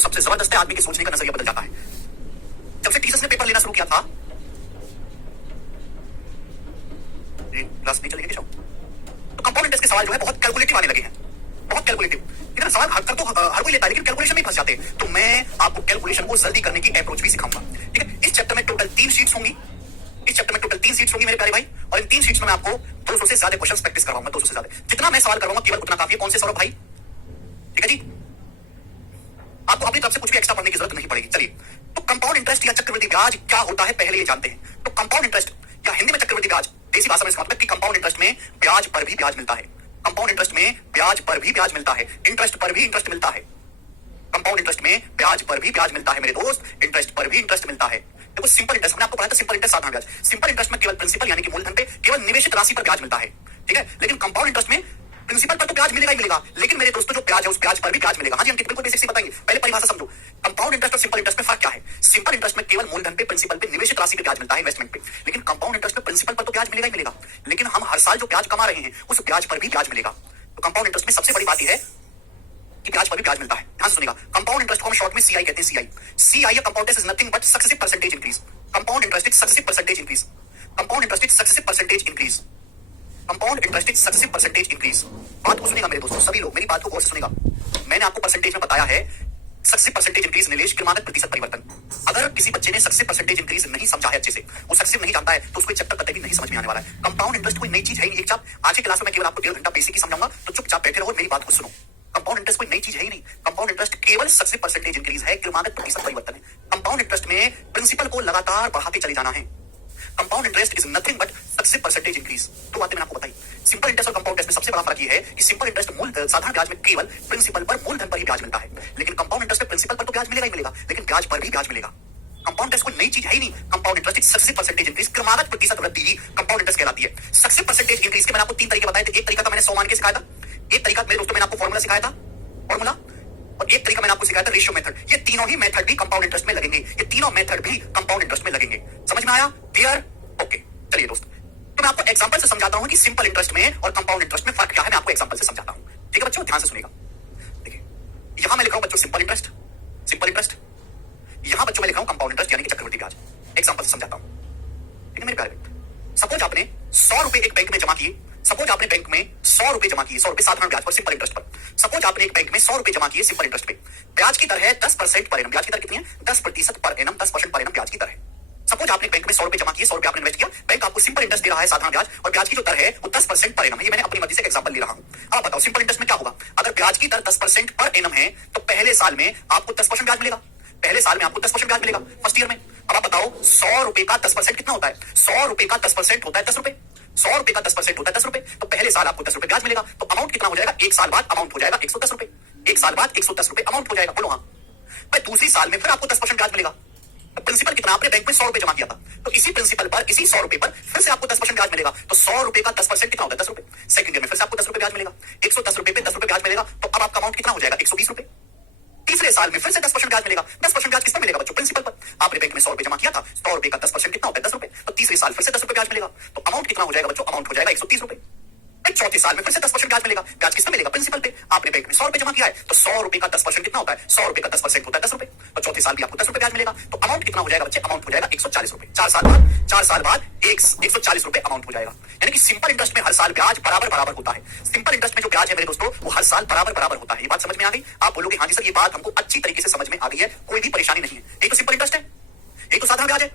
वो सबसे जबरदस्त है, आदमी के सोचने का नजरिया बदल जाता है। जब से टीचर्स ने पेपर लेना शुरू किया था, क्लास नहीं चलेगी क्या? तो कंपाउंड इंटरेस्ट के सवाल जो है बहुत कैलकुलेटिव आने लगे हैं, बहुत कैलकुलेटिव। इधर सवाल हर तो हर कोई लेता है, लेकिन कैलकुलेशन में फंस जाते हैं। तो मैं आपको कैलकुलेशन को जल्दी करने की अप्रोच भी सिखाऊंगा, ठीक है। इस चैप्टर में टोटल 3 शीट्स होंगी, इस चैप्टर में टोटल 3 शीट्स होंगी मेरे प्यारे भाई, और इन 3 शीट्स में मैं आपको 200 से ज्यादा क्वेश्चंस प्रैक्टिस करवाऊंगा, 200 से ज्यादा। जितना मैं सवाल करवाऊंगा केवल उतना काफी है। कौन से सौरभ भाई? ठीक है जी, आपको अपनी तरफ से कुछ भी एक्स्ट्रा पढ़ने की जरूरत नहीं पड़ेगी। चलिए, तो कंपाउंड इंटरेस्ट या चक्रवृद्धि ब्याज क्या होता है पहले ये जानते हैं। तो कंपाउंड इंटरेस्ट या हिंदी में चक्रवृद्धि ब्याज, देसी भाषा में इसका मतलब कि कंपाउंड इंटरेस्ट में ब्याज पर भी ब्याज मिलता है। कंपाउंड इंटरेस्ट में ब्याज पर भी ब्याज मिलता है, इंटरेस्ट पर भी इंटरेस्ट मिलता है। कंपाउंड इंटरेस्ट में ब्याज पर भी ब्याज मिलता है मेरे दोस्त, इंटरेस्ट पर भी इंटरेस्ट मिलता है। देखो सिंपल इंटरेस्ट हमने आपको पढ़ाया था, सिंपल इंटरेस्ट साधारण ब्याज। सिंपल इंटरेस्ट में केवल प्रिंसिपल यानी कि मूलधन पे केवल निवेशित राशि पर ब्याज मिलता है, ठीक है। लेकिन कंपाउंड इंटरेस्ट में प्रिंसिपल पर तो ब्याज मिलेगा ही मिलेगा, लेकिन मेरे दोस्तों जो ब्याज है उस ब्याज पर भी ब्याज मिलेगा। हाँ जी अंकित, बिल्कुल बेसिक से बताएंगे। पहले परिभाषा समझो, कंपाउंड इंटरेस्ट और सिंपल इंटरेस्ट में फर्क क्या है। सिंपल इंटरेस्ट में केवल मूलधन पे, प्रिंसिपल पे, निवेशित राशि पे ब्याज मिलता है, इन्वेस्टमेंट पे। लेकिन कंपाउंड इंटरेस्ट में प्रिंसिपल पर तो ब्याज मिलेगा ही मिलेगा, लेकिन हम हर साल जो ब्याज कमा रहे हैं उस ब्याज पर भी ब्याज मिलेगा। तो कंपाउंड इंटरेस्ट में सबसे बड़ी बात यह है कि ब्याज पर भी ब्याज मिलता है। ध्यान से सुनिएगा, कंपाउंड इंटरेस्ट को हम शॉर्ट में सीआई कहते हैं। सीआई या compound interest is nothing but successive percentage increase. Compound interest is successive percentage increase. Compound interest is successive percentage increase. Compound interest is successive percentage increase. बात को सुनेगा मेरे दोस्तों, सभी लोग मेरी बात को गौर से सुनेगा। मैंने आपको परसेंटेज में बताया है सक्सेसिव परसेंटेज इंक्रीज, निवेश क्रमागत प्रतिशत परिवर्तन। अगर किसी बच्चे ने सक्सेसिव परसेंटेज इंक्रीज नहीं समझा है अच्छे से, वो सक्सेसिव नहीं जानता है, तो उसको चैप्टर कतई भी नहीं समझ में आने वाला है। कंपाउंड इंटरेस्ट कोई नई चीज है ही नहीं। एक चाप आज की क्लास में मैं केवल आपको 1.5 घंटा बेसिक ही समझाऊंगा, तो चुपचाप बैठे रहो, मेरी बात को सुनो। कंपाउंड इंटरेस्ट कोई नई चीज है ही नहीं। कंपाउंड इंटरेस्ट केवल सक्सेसिव परसेंटेज इंक्रीज है, क्रमागत प्रतिशत परिवर्तन है। कंपाउंड इंटरेस्ट में प्रिंसिपल को लगातार बढ़ाते चले जाना है। Compound interest is nothing but successive percentage increase. दो बातें मैंने आपको बताई। सिंपल इंटरेस्ट और कंपाउंड इंटरेस्ट में सबसे बड़ा फर्क यह है कि सिंपल इंटरेस्ट मूल साधारण ब्याज में केवल प्रिंसिपल पर, मूलधन पर ही ब्याज मिलता है, लेकिन कंपाउंड इंटरेस्ट में प्रिंसिपल पर तो ब्याज मिलेगा ही मिलेगा, लेकिन ब्याज पर भी ब्याज मिलेगा। कंपाउंड इंटरेस्ट कोई नई चीज है ही नहीं। कंपाउंड इंटरेस्ट एक सक्सेसिव परसेंटेज इंक्रीज, क्रमागत प्रतिशत वृद्धि ही कंपाउंड इंटरेस्ट कहलाती है। सक्सेसिव परसेंटेज इंक्रीज के मैंने आपको 3 तरीके बताए थे। एक तरीका का मैंने 100 मान के सिखाया था, एक तरीका मेरे दोस्तों मैंने आपको फॉर्मूला सिखाया था, फॉर्मूला, और एक तरीका मैंने आपको सिखाया था रेशियो मेथड। ये तीनों ही मेथड भी कंपाउंड इंटरेस्ट में लगेंगे, ये तीनों मेथड भी कंपाउंड इंटरेस्ट में लगेंगे। समझ में आया? क्लियर? ओके, चलिए दोस्त, तो मैं आपको एग्जांपल से समझाता हूं कि सिंपल इंटरेस्ट में और कंपाउंड इंटरेस्ट में फर्क क्या है। मैं आपको एग्जांपल से समझाता हूं, ठीक है बच्चों, ध्यान से सुनिएगा। देखिए, यहां मैं लिख रहा हूं बच्चों सिंपल इंटरेस्ट, सिंपल इंटरेस्ट। यहां बच्चों मैं लिख रहा हूं कंपाउंड इंटरेस्ट यानी कि चक्रवृद्धि ब्याज। एग्जांपल से समझाता हूं, ठीक है मेरे प्यारे। सपोज आपने 100 रुपए एक बैंक में जमा किए, सपोज आपने बैंक में 100 रुपए जमा किए, 100 रुपए साधारण ब्याज पर, सिंपल इंटरेस्ट पर। सपोज आपने एक बैंक में 100 रुपए जमा किए सिंपल इंटरेस्ट पे। ब्याज की दर है 10% पर एनम। ब्याज की दर कितनी है? 10% पर एनम, 10% पर एनम ब्याज की दर है। सपोज आपने बैंक में 100 रुपए जमा किए, 100 रुपए आपने इन्वेस्ट किया, बैंक आपको सिंपल इंटरेस्ट दे रहा है साधारण ब्याज, और ब्याज की जो दर है वो 10% पर एनम है। ये मैंने अपनी मर्जी से एग्जांपल ले रहा हूं। अब बताओ सिंपल इंटरेस्ट में क्या होगा। अगर ब्याज की दर 10% पर एनम है तो पहले साल में आपको 10% ब्याज मिलेगा, पहले साल में आपको 10% ब्याज मिलेगा, फर्स्ट ईयर में। अब आप बताओ 100 रुपए का 10% कितना होता है? 100 रुपए का 10% होता है 10 रुपए। 100 रुपए का 10% होता है 10 रुपए, तो पहले साल आपको 10 रुपए ब्याज मिलेगा। तो अमाउंट कितना हो जाएगा? एक साल बाद अमाउंट हो जाएगा 110 रुपए। एक साल बाद 110 रुपए अमाउंट हो जाएगा। बोलो हाँ भाई। दूसरी साल में फिर आपको 10% ब्याज मिलेगा। प्रिंसिपल कितना? आपने बैंक में 100 रुपए जमा किया था, तो इसी प्रिंसिपल पर, इसी 100 रुपए पर फिर से आपको 10% ब्याज मिलेगा। तो 100 रुपए का 10% कितना होता है? 10 रुपए। सेकंड ईयर में फिर से आपको 10 रुपए ब्याज मिलेगा। 110 रुपए पे 10 रुपए ब्याज मिलेगा, तो अब आपका अमाउंट कितना हो जाएगा? 120 रुपए। तीसरे साल में फिर से 10% ब्याज मिलेगा। 10% ब्याज किस पर मिलेगा बच्चों? प्रिंसिपल पर। आपने बैंक में 100 रुपए जमा किया था, 100 रुपए का 10% कितना होता है? 10 रुपए। तो तीसरे साल फिर से 10 रुपए ब्याज मिलेगा, तो अमाउंट कितना हो जाएगा बच्चों? अमाउंट हो जाएगा 130 रुपए। चौथे साल में फिर से 10% ब्याज मिलेगा। ब्याज किस पे मिलेगा? प्रिंसिपल पे। आपने बैंक में 100 रुपए जमा किया है, तो 100 रुपए का 10% कितना होता है? 100 रुपए का 10% होता है 10 रुपए। तो चौथे साल भी आपको 10 रुपए ब्याज मिलेगा, तो अमाउंट कितना हो जाएगा बच्चे? अमाउंट हो जाएगा 140 रुपए। 4 साल बाद 140 रुपए अमाउंट हो जाएगा। यानी कि सिंपल इंटरेस्ट में हर साल ब्याज बराबर बराबर होता है। सिंपल इंटरेस्ट में जो ब्याज है मेरे दोस्तों वो हर साल बराबर बराबर होता है। ये बात समझ में आ गई? आप बोलोगे हाँ जी सर ये बात हमको अच्छी तरीके से समझ में आ गई है, कोई भी परेशानी नहीं है। ये तो सिंपल इंटरेस्ट है, ये तो साधारण ब्याज है।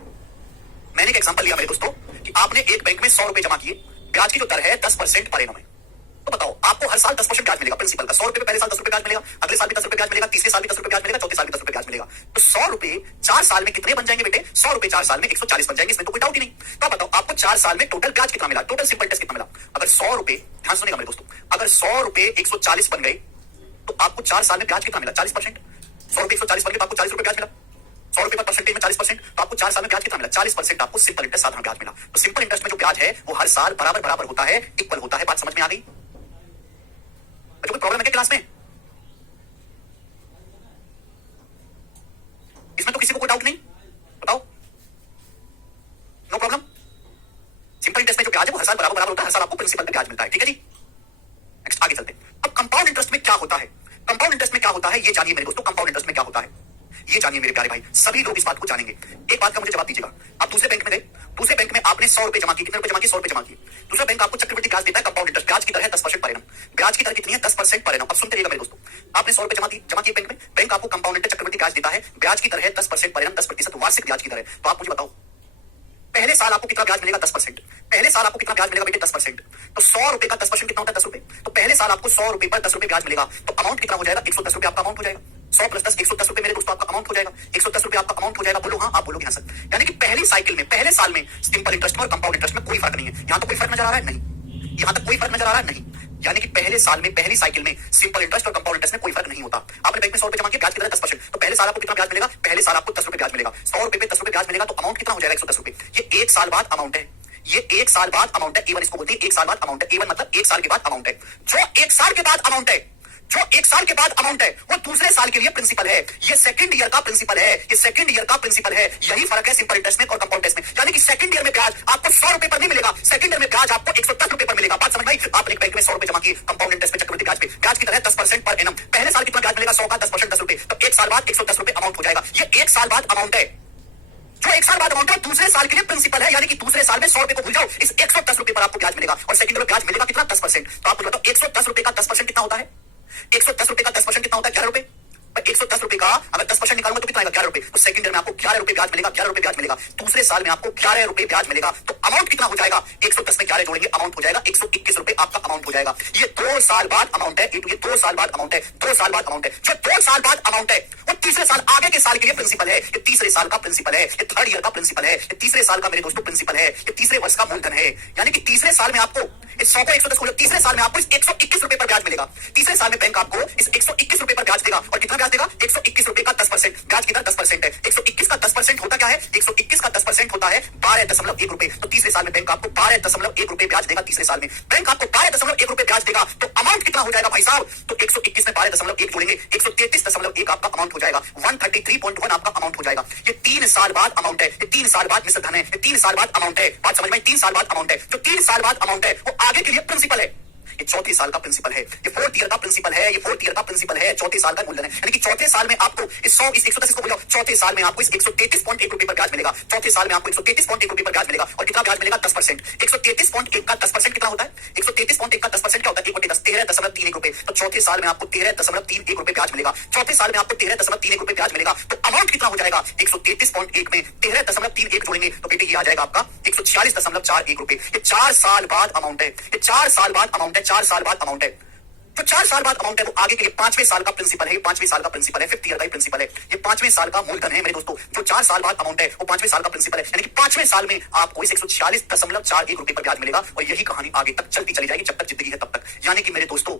मैंने एक एग्जांपल लिया मेरे दोस्तों कि आपने एक बैंक में 100 रुपए जमा किए, ब्याज की जो दर है 10% पर एनम है। तो बताओ आपको हर साल 10% ब्याज मिलेगा प्रिंसिपल का। 100 रुपए पे पहले साल 10 रुपए ब्याज मिलेगा, अगले साल भी 10 रुपए ब्याज मिलेगा, तीसरे साल भी 10 रुपए ब्याज मिलेगा, चौथे साल भी 10 रुपए ब्याज मिलेगा। तो 100 रुपए 4 साल में कितने बन जाएंगे बेटे? 100 रुपए 4 साल में 140 बन जाएंगे, इसमें तो कोई डाउट ही नहीं। तो बताओ आपको 4 साल में टोटल ब्याज कितना मिला? टोटल सिंपल इंटरेस्ट कितना मिला? अगर 100 रुपए, ध्यान सुनिएगा मेरे दोस्तों, अगर 100 रुपए 140 बन गए तो आपको 4 साल में ब्याज कितना मिला? 40%। 100 रुपए 140 बन गए तो आपको 40 रुपए ब्याज मिला। 100 रुपए पर परसेंटेज में 40%, तो आपको 4 साल में ब्याज कितना मिला? 40% आपको सिंपल इंटरेस्ट साधारण ब्याज मिला। तो सिंपल इंटरेस्ट में जो ब्याज है वो हर साल बराबर बराबर होता है, इक्वल होता है। बात समझ में आ गई? कोई प्रॉब्लम है क्या क्लास में? इसमें तो किसी को कोई डाउट नहीं? बताओ, नो प्रॉब्लम। सिंपल इंटरेस्ट में जो ब्याज है वो हर साल बराबर बराबर होता है, हर साल आपको प्रिंसिपल पे ब्याज मिलता है। ठीक है जी, नेक्स्ट आगे चलते हैं। अब कंपाउंड इंटरेस्ट में क्या होता है? कंपाउंड इंटरेस्ट में क्या होता है ये जानिए मेरे दोस्तों। कंपाउंड इंटरेस्ट में क्या होता है? ये जानिए मेरे प्यारे भाई, सभी लोग इस बात को जानेंगे। एक बात का मुझे जवाब दीजिएगा, आप दूसरे बैंक में गए, दूसरे बैंक में आपने 100 रुपए जमा किए, कितने रुपए जमा किए? 100 रुपए जमा किए। दूसरा बैंक आपको चक्रवृद्धि ब्याज देता है, कंपाउंड इंटरेस्ट, ब्याज की दर है 10% पर एनम। ब्याज की दर कितनी है? 10% पर एनम। अब सुनते रहिएगा मेरे दोस्तों, आपने 100 रुपए जमा किए बैंक में, बैंक आपको कंपाउंड इंटरेस्ट चक्रवृद्धि ब्याज देता है, ब्याज की दर है 10% पर एनम, 10% वार्षिक ब्याज की दर है। तो आप मुझे बताओ, पहले साल आपको कितना ब्याज मिलेगा? 10%। पहले साल आपको कितना ब्याज मिलेगा बेटे? 10%। तो 100 रुपए का 10% कितना होता है? 10 रुपए। तो पहले साल आपको 100 रुपए पर 10 रुपए ब्याज मिलेगा, तो अमाउंट कितना हो जाएगा? 110 रुपए आपका अमाउंट हो जाएगा। 100 प्लस 10 110 रुपए मेरे दोस्तों आपका अमाउंट हो जाएगा। 110 रुपए आपका अमाउंट हो जाएगा। बोलो हाँ, आप बोलोगे हाँ सर। यानी कि पहली साइकिल में, पहले साल में सिंपल इंटरेस्ट और कंपाउंड इंटरेस्ट में कोई फर्क नहीं है। यहां तो कोई फर्क नजर आ रहा है? नहीं। यहां तक कोई फर्क नजर आ रहा है? नहीं। यानी कि पहले साल में, पहली साइकिल में सिंपल इंटरेस्ट और कंपाउंड इंटरेस्ट में कोई फर्क नहीं होता। आपने बैंक में 100 रुपए जमा किया, ब्याज की दर 10%, तो पहले साल आपको कितना ब्याज मिलेगा? पहले साल आपको 10 रुपए ब्याज मिलेगा। 100 रुपए पे 10 रुपए ब्याज मिलेगा, तो अमाउंट कितना हो जाएगा? 110 रुपए। ये एक साल बाद अमाउंट है, ये एक साल बाद अमाउंट है। A1 इसको बोलते हैं, एक साल बाद अमाउंट है। A1 मतलब एक साल के बाद अमाउंट है। जो एक साल के बाद अमाउंट है, जो एक साल के बाद अमाउंट है, वो दूसरे साल के लिए प्रिंसिपल है। ये सेकंड ईयर का प्रिंसिपल है, ये सेकंड ईयर का प्रिंसिपल है। यही फर्क है सिंपल इंटरेस्ट में और कंपाउंड इंटरेस्ट में। यानी कि सेकंड ईयर में ब्याज आपको 100 रुपए पर नहीं मिलेगा, सेकंड ईयर में ब्याज आपको 110 रुपए पर मिलेगा। बात समझ में आई? आपने एक बैंक में 100 रुपए जमा किए, कंपाउंड इंटरेस्ट में चक्रवृद्धि ब्याज पे, ब्याज की दर है 10% पर एनम। पहले साल कितना ब्याज मिलेगा? 100 का 10%, 10 रुपए। तो एक साल बाद 110 रुपए अमाउंट हो जाएगा। ये एक साल बाद अमाउंट है, जो एक साल बाद अमाउंट है, दूसरे साल के लिए प्रिंसिपल है। यानी कि दूसरे साल में 100 रुपए को भूल जाओ, इस 110 रुपए पर आपको ब्याज मिलेगा, और सेकंड में ब्याज मिलेगा कितना? 10%। तो आपको बताओ 110 रुपए का 10% कितना होता है? 110 रुपए का 10% कितना होता है? 11 रुपए। 110 रुपए का अगर 10% निकालूंगा तो कितना आएगा? 11 रुपए। तो सेकंड ईयर में आपको 11 रुपए ब्याज मिलेगा, 11 रुपए ब्याज मिलेगा। दूसरे साल में आपको 11 रुपए ब्याज मिलेगा। तो अमाउंट कितना हो जाएगा? 110 में 11 जोड़ेंगे, अमाउंट हो जाएगा 121 रुपए आपका अमाउंट हो जाएगा। ये 2 साल बाद अमाउंट है, ये 2 साल बाद अमाउंट है, 2 साल बाद अमाउंट है। जो 2 साल बाद अमाउंट है, वो तीसरे साल आगे के साल के लिए प्रिंसिपल है। ये तीसरे साल का प्रिंसिपल है, ये थर्ड ईयर का प्रिंसिपल है, ये तीसरे साल का मेरे दोस्तों प्रिंसिपल है, ये तीसरे वर्ष का मूलधन है। यानी कि तीसरे साल में आपको इस 100 को 110 को, तीसरे साल में आपको इस 121 रुपए पर ब्याज मिलेगा। तीसरे साल में बैंक आपको इस 121 रुपए पर ब्याज देगा, और कितना ब्याज देगा? 121 रुपए का 10%, ब्याज की दर 10% है। 121 का 10% होता क्या है? 121 का 10% होता है 12.1 रुपए। तो तीसरे साल में बैंक आपको 12.1 रुपए ब्याज देगा। तीसरे साल में बैंक आपको 12.1 रुपए ब्याज देगा, तो अमाउंट कितना हो जाएगा भाई साहब? तो 121 में 12.1 जोड़ेंगे, 133.1 आपका अमाउंट हो जाएगा, 133.1 आपका अमाउंट हो जाएगा। ये 3 साल बाद अमाउंट है, ये 3 साल बाद मिश्र धन है, ये 3 साल बाद अमाउंट है। बात समझ में? 3 साल बाद अमाउंट है। जो 3 साल बाद अमाउंट है, वो आगे के लिए प्रिंसिपल है। ये चौथे साल का प्रिंसिपल है, ये फोर्थ ईयर का प्रिंसिपल है, ये फोर्थ ईयर का प्रिंसिपल है, चौथे साल का मूलधन है। यानी कि चौथे साल में आपको इस 100 इस 110 को बोलो, चौथे साल में आपको इस 133.1 रुपए पर ब्याज मिलेगा। चौथे साल में आपको 133.1 रुपए पर ब्याज मिलेगा, और कितना ब्याज मिलेगा? 10%। 133.1 का 10% कितना होता है? 133.1 का 10% क्या होता है? 1/10, 13.31 रुपए। तो चौथे साल में आपको 13.31 रुपए ब्याज मिलेगा। चौथे साल में आपको 13.31 रुपए ब्याज मिलेगा, तो अमाउंट कितना हो जाएगा? 133.1 में 13.31 जोड़ेंगे, तो बेटे ये आ जाएगा आपका 146.41 रुपए। ये 4 साल बाद अमाउंट है, ये 4 साल बाद अमाउंट है, 4 साल बाद अमाउंट है। तो 4 साल बाद अमाउंट है, वो आगे के लिए 5वें साल का प्रिंसिपल है, 5वें साल का प्रिंसिपल है, 5th ईयर का प्रिंसिपल है। ये 5वें साल का मूलधन है मेरे दोस्तों। जो 4 साल बाद अमाउंट है, वो 5वें साल का प्रिंसिपल है। यानी कि 5वें साल में आपको इस 146.41 रुपए पर ब्याज मिलेगा, और यही कहानी आगे तक चलती चली जाएगी, जब तक जिंदगी है तब तक। यानी कि मेरे दोस्तों,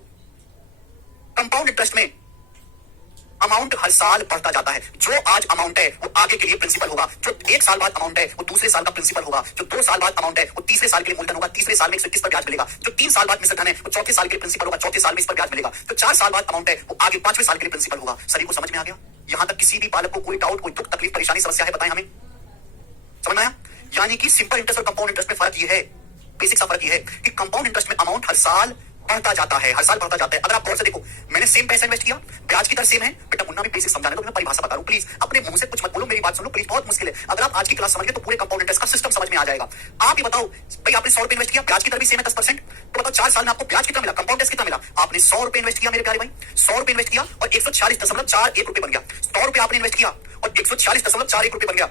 कंपाउंड इंटरेस्ट में अमाउंट हर साल बढ़ता जाता है। जो आज अमाउंट है, वो आगे के लिए प्रिंसिपल होगा। जो 1 साल बाद अमाउंट है, वो दूसरे साल का प्रिंसिपल होगा। जो 2 साल बाद अमाउंट है, वो तीसरे साल के लिए मूलधन होगा। तीसरे साल में 121 पर ब्याज मिलेगा। जो 3 साल बाद मिश्र धन है, वो चौथे साल के लिए प्रिंसिपल होगा। चौथे साल में इस पर ब्याज मिलेगा। जो 4 साल बाद अमाउंट है, वो आगे 5वें साल के लिए प्रिंसिपल होगा। सभी को समझ में आ गया? यहां तक किसी भी बालक को कोई डाउट, कोई दुख, तकलीफ, परेशानी, समस्या है? बताएं हमें। समझ में आया? यानी कि सिंपल इंटरेस्ट और कंपाउंड इंटरेस्ट में फर्क ये है, बेसिक सा फर्क ये है कि कंपाउंड इंटरेस्ट में अमाउंट हर साल बढ़ता जाता है, हर साल बढ़ता जाता है। अगर आप गौर से देखो, मैंने सेम पैसा इन्वेस्ट किया, ब्याज की दर सेम है। बेटा मुन्ना भी बेसिक समझाने दो, मैं परिभाषा बता रहा हूं। प्लीज अपने मुंह से कुछ मत बोलो, मेरी बात सुनो प्लीज, बहुत मुश्किल है। अगर आप आज की क्लास समझ गए तो पूरे कंपाउंड इंटरेस्ट का सिस्टम समझ में आ जाएगा। आप ये बताओ भाई, आपने 100 रुपए इन्वेस्ट किया, ब्याज की दर भी सेम है 10%, तो बताओ 4 साल में आपको ब्याज कितना मिला? कंपाउंड इंटरेस्ट कितना मिला? आपने 100 रुपए इन्वेस्ट किया मेरे प्यारे भाई, 100 रुपए इन्वेस्ट किया और 146.41 रुपए बन गया। 100 रुपए आपने इन्वेस्ट किया और 146.41 रुपए बन गया,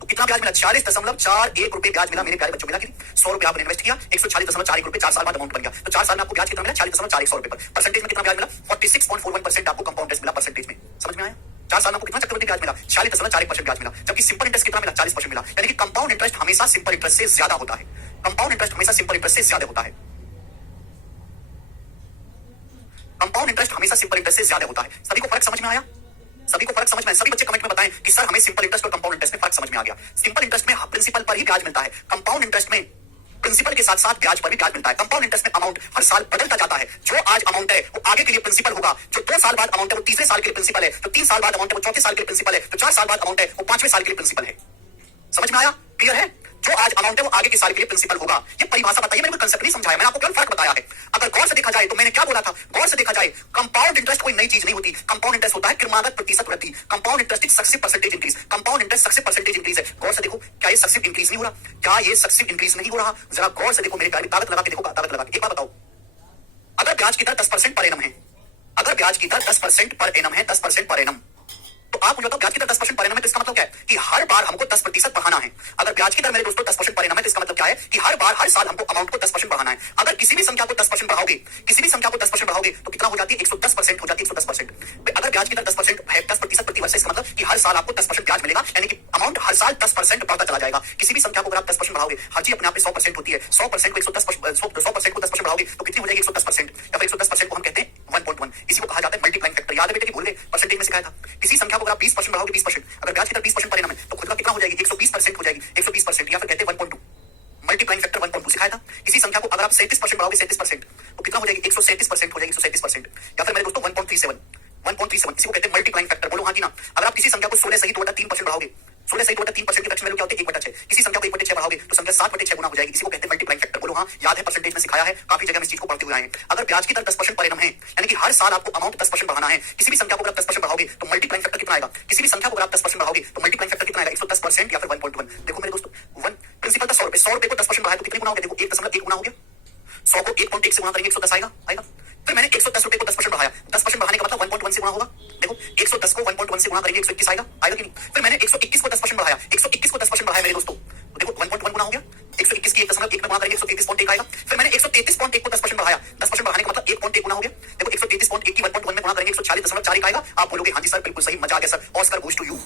तो कितना ब्याज मिला? 46.41 रुपए ब्याज मिला मेरे प्यारे बच्चों। मिला कि 100 रुपए आपने इन्वेस्ट किया, 146.41 रुपए 4 साल बाद अमाउंट बन गया। तो 4 साल में आपको ब्याज कितना मिला? 40.41 100 रुपए पर। परसेंटेज में कितना ब्याज मिला? 46.41% आपको कंपाउंड इंटरेस्ट मिला परसेंटेज में। समझ में आया? 4 साल में आपको कितना चक्रवृद्धि ब्याज मिला? 40.41% ब्याज मिला। जबकि सिंपल इंटरेस्ट कितना मिला? 40% मिला। यानी कि कंपाउंड इंटरेस्ट हमेशा सिंपल इंटरेस्ट से ज्यादा होता है। कंपाउंड इंटरेस्ट हमेशा सिंपल इंटरेस्ट से ज्यादा होता है। कंपाउंड इंटरेस्ट हमेशा सिंपल इंटरेस्ट से ज्यादा होता है। सभी को फर्क समझ में आया? सभी को फर्क समझ में? सभी बच्चे कमेंट में बताएं कि सर हमें सिंपल इंटरेस्ट और कंपाउंड इंटरेस्ट में फर्क समझ में आ गया। सिंपल इंटरेस्ट में प्रिंसिपल पर ही ब्याज मिलता है, कंपाउंड इंटरेस्ट में प्रिंसिपल के साथ साथ ब्याज पर भी ब्याज मिलता है। कंपाउंड इंटरेस्ट में अमाउंट हर साल बदलता जाता है। जो आज अमाउंट है वो आगे के लिए प्रिंसिपल होगा। जो 2 साल बाद अमाउंट है वो तीसरे साल के लिए प्रिंसिपल है। जो 3 साल बाद अमाउंट है वो चौथे साल के लिए प्रिंसिपल है। जो 4 साल बाद अमाउंट है वो 5वें साल के लिए प्रिंसिपल है। समझ में आया? क्लियर है? जो आज अमाउंट है वो आगे के साल के लिए प्रिंसिपल होगा। ये परिभाषा बताइए, मैंने कोई कंसेप्ट नहीं समझाया, मैंने आपको केवल फर्क बताया है। अगर गौर से देखा जाए तो मैंने क्या बोला था, गौर से देखा जाए कंपाउंड इंटरेस्ट कोई नई चीज नहीं होती। कंपाउंड इंटरेस्ट होता है क्रमागत प्रतिशत वृद्धि। कंपाउंड इंटरेस्ट एक successive percentage increase. Compound interest successive percentage increase है। गौर से देखो, क्या ये सक्सेसिव इंक्रीज नहीं हो रहा? क्या ये सक्सेसिव इंक्रीज नहीं हो रहा? जरा गौर से देखो मेरे प्यारे, ताकत लगा के देखो, ताकत लगा के। एक बात बताओ, अगर ब्याज की दर 10% पर एनम है, अगर ब्याज की दर 10% पर एनम है, 10% पर एनम, तो आप मुझे बताओ ब्याज की दर 10% पर एनम है तो इसका मतलब क्या है कि हर बार हमको 10% बढ़ाना है। अगर ब्याज की दर मेरे दोस्तों 10% पर एनम है तो इसका मतलब क्या है कि हर बार हर साल हमको अमाउंट को 10% बढ़ाना है। अगर किसी भी संख्या को 10% बढ़ाओगे, किसी भी संख्या को 10% बढ़ाओगे तो कितना हो जाती है? 110% हो जाती है, 110%। अगर ब्याज की दर 10% है, 10% प्रति वर्ष, इसका मतलब कि हर साल आपको 10% ब्याज मिलेगा, यानी कि अमाउंट हर साल 10% बढ़ता चला जाएगा। किसी भी संख्या को अगर आप 10% बढ़ाओगे, हर चीज अपने आप में 100% होती है, 100% को 100% को 10% बढ़ाओगे तो कितनी हो जाएगी? 110%, या फिर 110% को हम कहते हैं 1.1। इसी को कहा जाता है मल्टीप्लाइंग फैक्टर। याद है बेटे कि भूल गए? परसेंटेज में सिखाया था। किसी संख्या को अगर आप 20% बढ़ाओगे, 20%, अगर ब्याज की दर 20% पर एनम है तो खुद का कितना हो जाएगी? 120% हो जाएगी, 120%, या फिर कहते हैं 1.2। मल्टीप्लाइंग फैक्टर 1.2 सिखाया था। किसी संख्या को अगर आप 37% बढ़ाओगे, 37%, तो कितना हो जाएगी? 137% हो जाएगी, 137%, या फिर मेरे दोस्तों 1.37, इसी को कहते हैं मल्टीप्लाइंग फैक्टर। बोलो हाँ कि ना? अगर आप किसी संख्या को 16 सहित 3% बढ़ाओगे, 16 सहित 3% की वैल्यू क्या होती है? 1/6। किसी संख्या को 1/6 बढ़ाओगे तो संख्या 7/6 गुना हो जाएगी, इसी को कहते हैं मल्टीप्लाइंग फैक्टर। बोलो हाँ, याद है? परसेंटेज में सिखाया है, काफी जगह में इस चीज को पढ़ते हुए आए हैं। अगर ब्याज की दर 10% पर एनम है, यानी कि हर साल आपको अमाउंट 10% बढ़ाना है, किसी भी संख्या को अगर 10% बढ़ाओगे तो मल्टीप्लाइंग फैक्टर कितना आएगा? किसी भी संख्या को अगर आप 10% बढ़ाओगे तो मल्टीप्लाइंग फैक्टर कितना आएगा? 110% या फिर 1.1। देखो मेरे दोस्तों, 1 प्रिंसिपल था 100 रुपए, 100 रुपए को 10% बढ़ाया तो कितने गुना हो गया? देखो 1.1 गुना हो गया। 100 को 1.1 से गुना करेंगे 110 आएगा। फिर मैंने 110 रुपए को 10% बढ़ाया, 10% बढ़ाने का मतलब 1.1 से गुना होगा। देखो 110 को 1.1 से गुना करेंगे 121 आएगा कि नहीं? फिर मैंने 121 को 10% बढ़ाया, 121 को 10% बढ़ाया मेरे दोस्तों, तो देखो 1.1 गुना हो गया। 121 की 1.1 में गुना करेंगे 133.1 आएगा। फिर मैंने 133.1 को 10% बढ़ाया, 10% बढ़ाने का मतलब 1.1 गुना हो गया। देखो 133.1 की 1.1 में गुना करेंगे 140.4 आएगा। आप बोलोगे हाँ जी सर बिल्कुल सही, मजा आ गया sir, Oscar goes to you.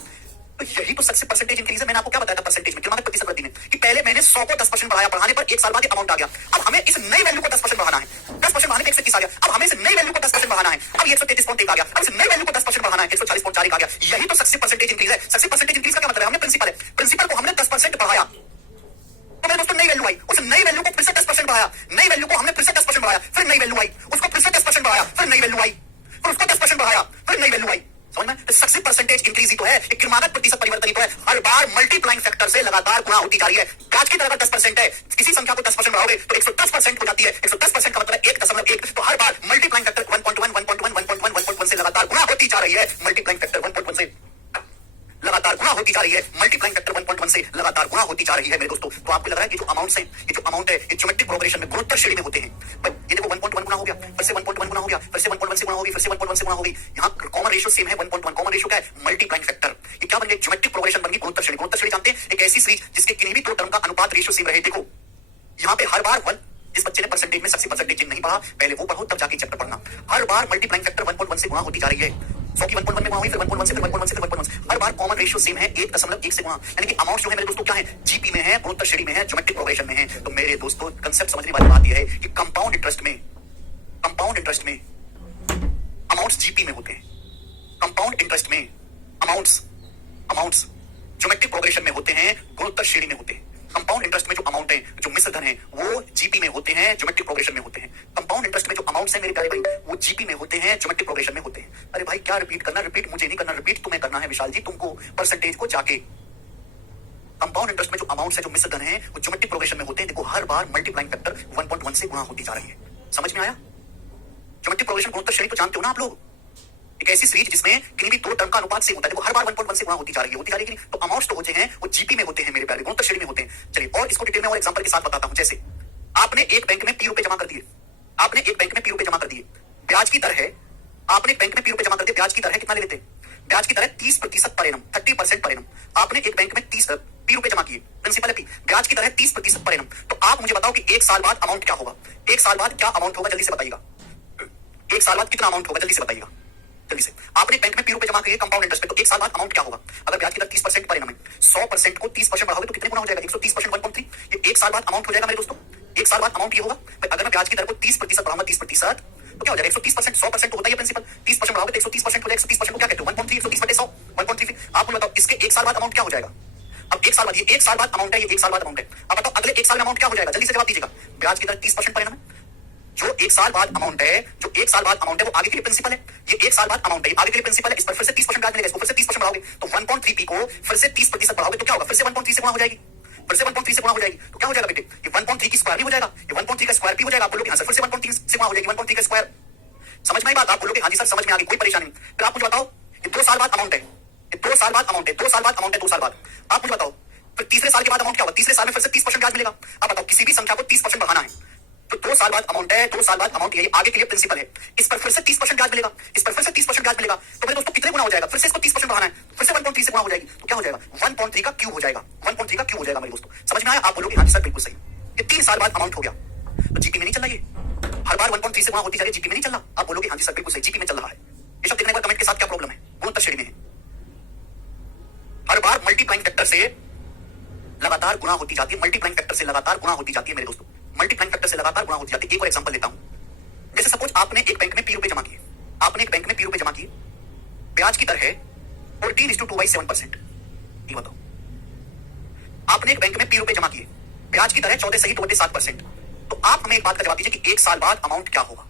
तो यही तो सक्सेसिव परसेंटेज इंक्रीज है। मैंने आपको क्या बताया था परसेंटेज में, क्रमागत प्रतिशत वृद्धि में, कि पहले मैंने 100 को 10% बढ़ाया, बढ़ाने पर एक साल बाद अमाउंट आ गया। अब हमें इस नई वैल्यू को 10% बढ़ाना है, 10% बढ़ाने पर 121 आ गया। अब हमें इस नई वैल्यू को 10% बढ़ाना है, अब 133.1 आ गया। अब इस नई वैल्यू को 10% बढ़ाना है, 140.4 आ गया। यही तो सक्सेसिव परसेंटेज इंक्रीज है। सक्सेसिव परसेंटेज इंक्रीज का क्या मतलब है? हमने प्रिंसिपल है, प्रिंसिपल को हमने 10% बढ़ाया, तो मेरे दोस्तों नई वैल्यू आई, उस नई वैल्यू को फिर से 10% बढ़ाया, नई वैल्यू को हमने फिर से 10% बढ़ाया, फिर नई वैल्यू आई, उसको फिर से 10% बढ़ाया, फिर नई वैल्यू आई, फिर उसको 10% बढ़ाया, फिर नई वैल्यू आई। समझ में? सक्सेसिव परसेंटेज इंक्रीज ही तो है, क्रमागत प्रतिशत परिवर्तन ही तो है। हर बार मल्टीप्लाइंग फैक्टर से लगातार गुणा होती जा रही है। ब्याज की दर अगर 10% है, किसी संख्या को 10% बढ़ाओगे तो 110% हो जाती है। 110% का मतलब 1.1, तो हर बार मल्टीप्लाइंग फैक्टर 1.1 से लगातार गुणा होती जा रही है। मल्टीप्लाइंग फैक्टर 1.1 से लगातार गुणा होती जा रही है, मल्टीप्लाइंग फैक्टर 1.1 से लगातार गुणा होती जा रही है मेरे दोस्तों। तो आपको लग रहा है कि जो अमाउंट्स हैं, ये जो अमाउंट है ये ज्योमेट्रिक प्रोग्रेशन में गुणोत्तर श्रेणी में होते हैं। ये देखो 1.1 गुना हो गया, फिर से 1.1 गुना हो गया, फिर से 1.1 से गुणा होगी, फिर से 1.1 से गुणा होगी। यहाँ कॉमन रेशियो सेम है 1.1। कॉमन रेशियो क्या है? Multiplying factor. ये क्या बन गया? ज्योमेट्रिक प्रोग्रेशन बन गई गुणोत्तर श्रेणी। गुणोत्तर श्रेणी जानते हैं? एक ऐसी सीरीज जिसके किन्हीं भी दो टर्म का अनुपात रेशियो सेम रहे। देखो यहाँ पे हर बार 1, जिस बच्चे ने परसेंटेज में सक्सेसिव परसेंटेज नहीं पढ़ा, पहले वो पढ़ो तब जाके चैप्टर पढ़ना। हर बार मल्टीप्लाइंग फैक्टर 1.1 से गुणा होती जा रही है। 100 की 1.1 में गुणा हुई, फिर 1.1 से, फिर 1.1 से, फिर 1.1 से। हर बार कॉमन रेशियो सेम है 1.1 से गुणा, यानी कि अमाउंट जो है मेरे दोस्तों क्या है? जीपी में है, गुणोत्तर श्रेणी में है, ज्योमेट्रिक प्रोग्रेशन में है। तो मेरे दोस्तों कंसेप्ट समझने वाली बात यह है कि कंपाउंड इंटरेस्ट में अमाउंट्स जीपी में होते हैं। कंपाउंड इंटरेस्ट में अमाउंट्स ज्योमेट्रिक प्रोग्रेशन में होते हैं, गुणोत्तर श्रेणी में होते हैं। कंपाउंड इंटरेस्ट में जो अमाउंट है, जो मिश्र धन है, वो जीपी में होते हैं, ज्योमेट्रिक प्रोग्रेशन में होते हैं। कंपाउंड इंटरेस्ट में जो अमाउंट्स है मेरे प्यारे भाई, वो जीपी में होते हैं, ज्योमेट्रिक प्रोग्रेशन में होते हैं। अरे भाई क्या रिपीट करना? रिपीट मुझे नहीं करना, रिपीट तुम्हें करना है विशाल जी, तुमको परसेंटेज को जाके। कंपाउंड इंटरेस्ट में जो अमाउंट्स है, जो मिश्र धन है, वो ज्योमेट्रिक प्रोग्रेशन में होते हैं। देखो हर बार मल्टीप्लाइंग फैक्टर 1.1 से गुणा होती जा रही है। समझ में आया? ज्योमेट्रिक प्रोग्रेशन गुणोत्तर श्रेणी तो जानते हो ना आप लोग? एक ऐसी सीरीज जिसमें किन्हीं भी दो टर्म का अनुपात सेम होता है। देखो हर बार 1.1 से गुणा होती जा रही है कि नहीं? तो अमाउंट्स तो होते हैं वो जीपी में होते हैं मेरे प्यारे, गुणोत्तर श्रेणी में होते हैं। चलिए और इसको डिटेल में और एग्जांपल के साथ बताता हूं। जैसे आपने एक बैंक में P रुपए जमा कर दिए, आपने एक बैंक में P रुपए जमा कर दिए, ब्याज की दर है, आपने एक बैंक में P रुपए जमा कर दिए, ब्याज की दर है कितना ले लेते हैं? ब्याज की दर है 30% पर एनम, 30% पर एनम। आपने एक बैंक में 30 P रुपए जमा किए, प्रिंसिपल है P, ब्याज की दर है 30% पर एनम। तो आप मुझे बताओ कि एक साल बाद अमाउंट क्या होगा? एक साल बाद क्या अमाउंट होगा? जल्दी से बताइएगा। एक साल बाद कितना अमाउंट होगा? जल्दी से बताइएगा, जल्दी से। आपने बैंक में P रुपए जमा किए कंपाउंड इंटरेस्ट पे, तो एक साल बाद अमाउंट क्या होगा? अगर ब्याज की दर 30% पर एनम है, 100% को 30% बढ़ाओगे तो कितने गुना हो जाएगा? 130%, 1.3। ये एक साल बाद अमाउंट हो जाएगा मेरे दोस्तों। एक साल बाद अमाउंट ये होगा। अगर मैं ब्याज की दर को 30% बढ़ाऊंगा, 30%, तो क्या हो जाएगा? 130%, 100% तो होता है प्रिंसिपल, 30% बढ़ाओगे तो 130% हो जाएगा। 130% को क्या कहते हो? 1.3, 130/100, 1.3। आप मुझे बताओ इसके एक साल बाद अमाउंट क्या हो जाएगा? अब एक साल बाद, ये एक साल बाद अमाउंट है, ये एक साल बाद अमाउंट है। अब बताओ अगले एक साल में अमाउंट क्या हो जाएगा? जल्दी से जवाब दीजिएगा। ब्याज की दर 30% पर एनम है, जो एक साल बाद अमाउंट है, जो एक साल बाद अमाउंट है वो आगे के लिए प्रिंसिपल है। ये एक साल बाद अमाउंट है, आगे के लिए प्रिंसिपल है। इस पर फिर से 30% ब्याज मिलेगा, इसको फिर से 30% बढ़ाओगे तो 1.3 P को फिर से 30% बढ़ाओगे तो क्या होगा? फिर से 1.3 से गुणा हो जाएगी। फिर से 1.3 से गुणा हो जाएगी तो क्या हो जाएगा बेटे, ये 1.3 की स्क्वायर भी हो जाएगा, ये 1.3 का स्क्वायर भी हो जाएगा। आप बोलोगे हाँ सर फिर से 1.3 से गुणा हो जाएगी 1.3 का स्क्वायर। समझ में आई बात? आप बोलोगे हाँ जी सर समझ में आ गई, कोई परेशानी नहीं। फिर आप मुझे बताओ ये 2 साल बाद अमाउंट है, ये 2 साल बाद अमाउंट है, 2 साल बाद अमाउंट है, 2 साल बाद। आप मुझे बताओ फिर तीसरे साल के बाद अमाउंट क्या होगा? तीसरे साल में फिर से 30% ब्याज मिलेगा। आप बताओ किसी भी संख्या को 30% बढ़ाना है तो 2 साल बाद अमाउंट है, 2 साल बाद अमाउंट है, आगे के लिए प्रिंसिपल है। इस पर फिर से 30% ब्याज मिलेगा, इस पर फिर से 30% ब्याज मिलेगा। तो मेरे दोस्तों कितने गुना हो जाएगा? फिर से इसको 30% बढ़ाना है, फिर से 1.3 से गुणा हो जाएगी तो क्या हो जाएगा? 1.3 का क्यूब हो जाएगा, 1.3 का क्यूब हो जाएगा मेरे दोस्तों। समझ में आया? आप बोलोगे हाँ सर बिल्कुल सही। ये 3 साल बाद अमाउंट हो गया तो जीपी में नहीं चल रहा, ये हर बार 1.3 से गुणा होती जा रही है, जीपी में नहीं चल रहा। आप बोलोगे हाँ जी सर बिल्कुल सही, जीपी में चल रहा है। ये सब देखने के बाद कमेंट के साथ क्या प्रॉब्लम है? गुणोत्तर श्रेणी में है, हर बार मल्टीप्लाइंग फैक्टर से लगातार गुणा होती जाती है, मल्टीप्लाइंग फैक्टर से लगातार गुणा होती जाती है मेरे दोस्तों, मल्टीप्लाइंग फैक्टर से लगातार गुणा होती जाती है। एक और एग्जांपल देता हूं, जैसे सपोज आपने एक बैंक में ₹P जमा किए, आपने एक बैंक में ₹P जमा किए, ब्याज की दर है 14:2/7%। ये बताओ आपने एक बैंक में ₹P जमा किए, ब्याज की दर है 14 सही 2/7%। तो आप हमें एक बात का जवाब दीजिए कि 1 साल बाद अमाउंट क्या होगा।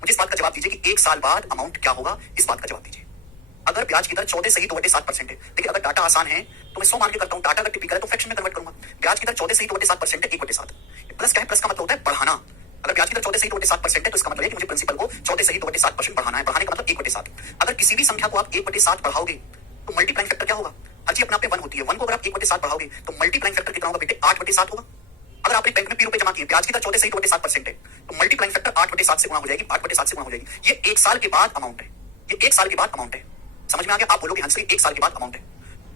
मुझे इस बात का जवाब दीजिए कि 1 साल बाद अमाउंट क्या होगा, इस बात का जवाब दीजिए। अगर ब्याज की दर 14 सही 2/7% है, लेकिन अगर डाटा आसान है तो मैं 100 मान के करता हूं, डाटा अगर टिपिकल है तो फ्रैक्शन में कन्वर्ट करूंगा। ब्याज की दर 14 सही 2/7% है, 1/7। प्लस क्या है? प्लस का मतलब होता है बढ़ाना। अगर ब्याज की दर 14 सही 2/7% है तो इसका मतलब है कि मुझे प्रिंसिपल को 14 सही 2/7% बढ़ाना है। बढ़ाने का मतलब 1/7। अगर किसी भी संख्या को आप 1/7 बढ़ाओगे तो मल्टीप्लाइंग फैक्टर क्या होगा? हर चीज अपने आप में 1 होती है, 1 को अगर आप 1/7 बढ़ाओगे तो मल्टीप्लाइंग फैक्टर कितना होगा बेटे? 8/7 होगा। अगर आपने बैंक में ₹P जमा किए, ब्याज की दर 14 सही 2/7% है तो मल्टीप्लाइंग फैक्टर 8/7 से गुणा हो जाएगी, 8/7 से गुणा हो जाएगी। ये 1 साल के बाद अमाउंट है, ये 1 साल के बाद अमाउंट है। समझ में आ गया? आप बोलोगे हाँ सही 1 साल के बाद अमाउंट है।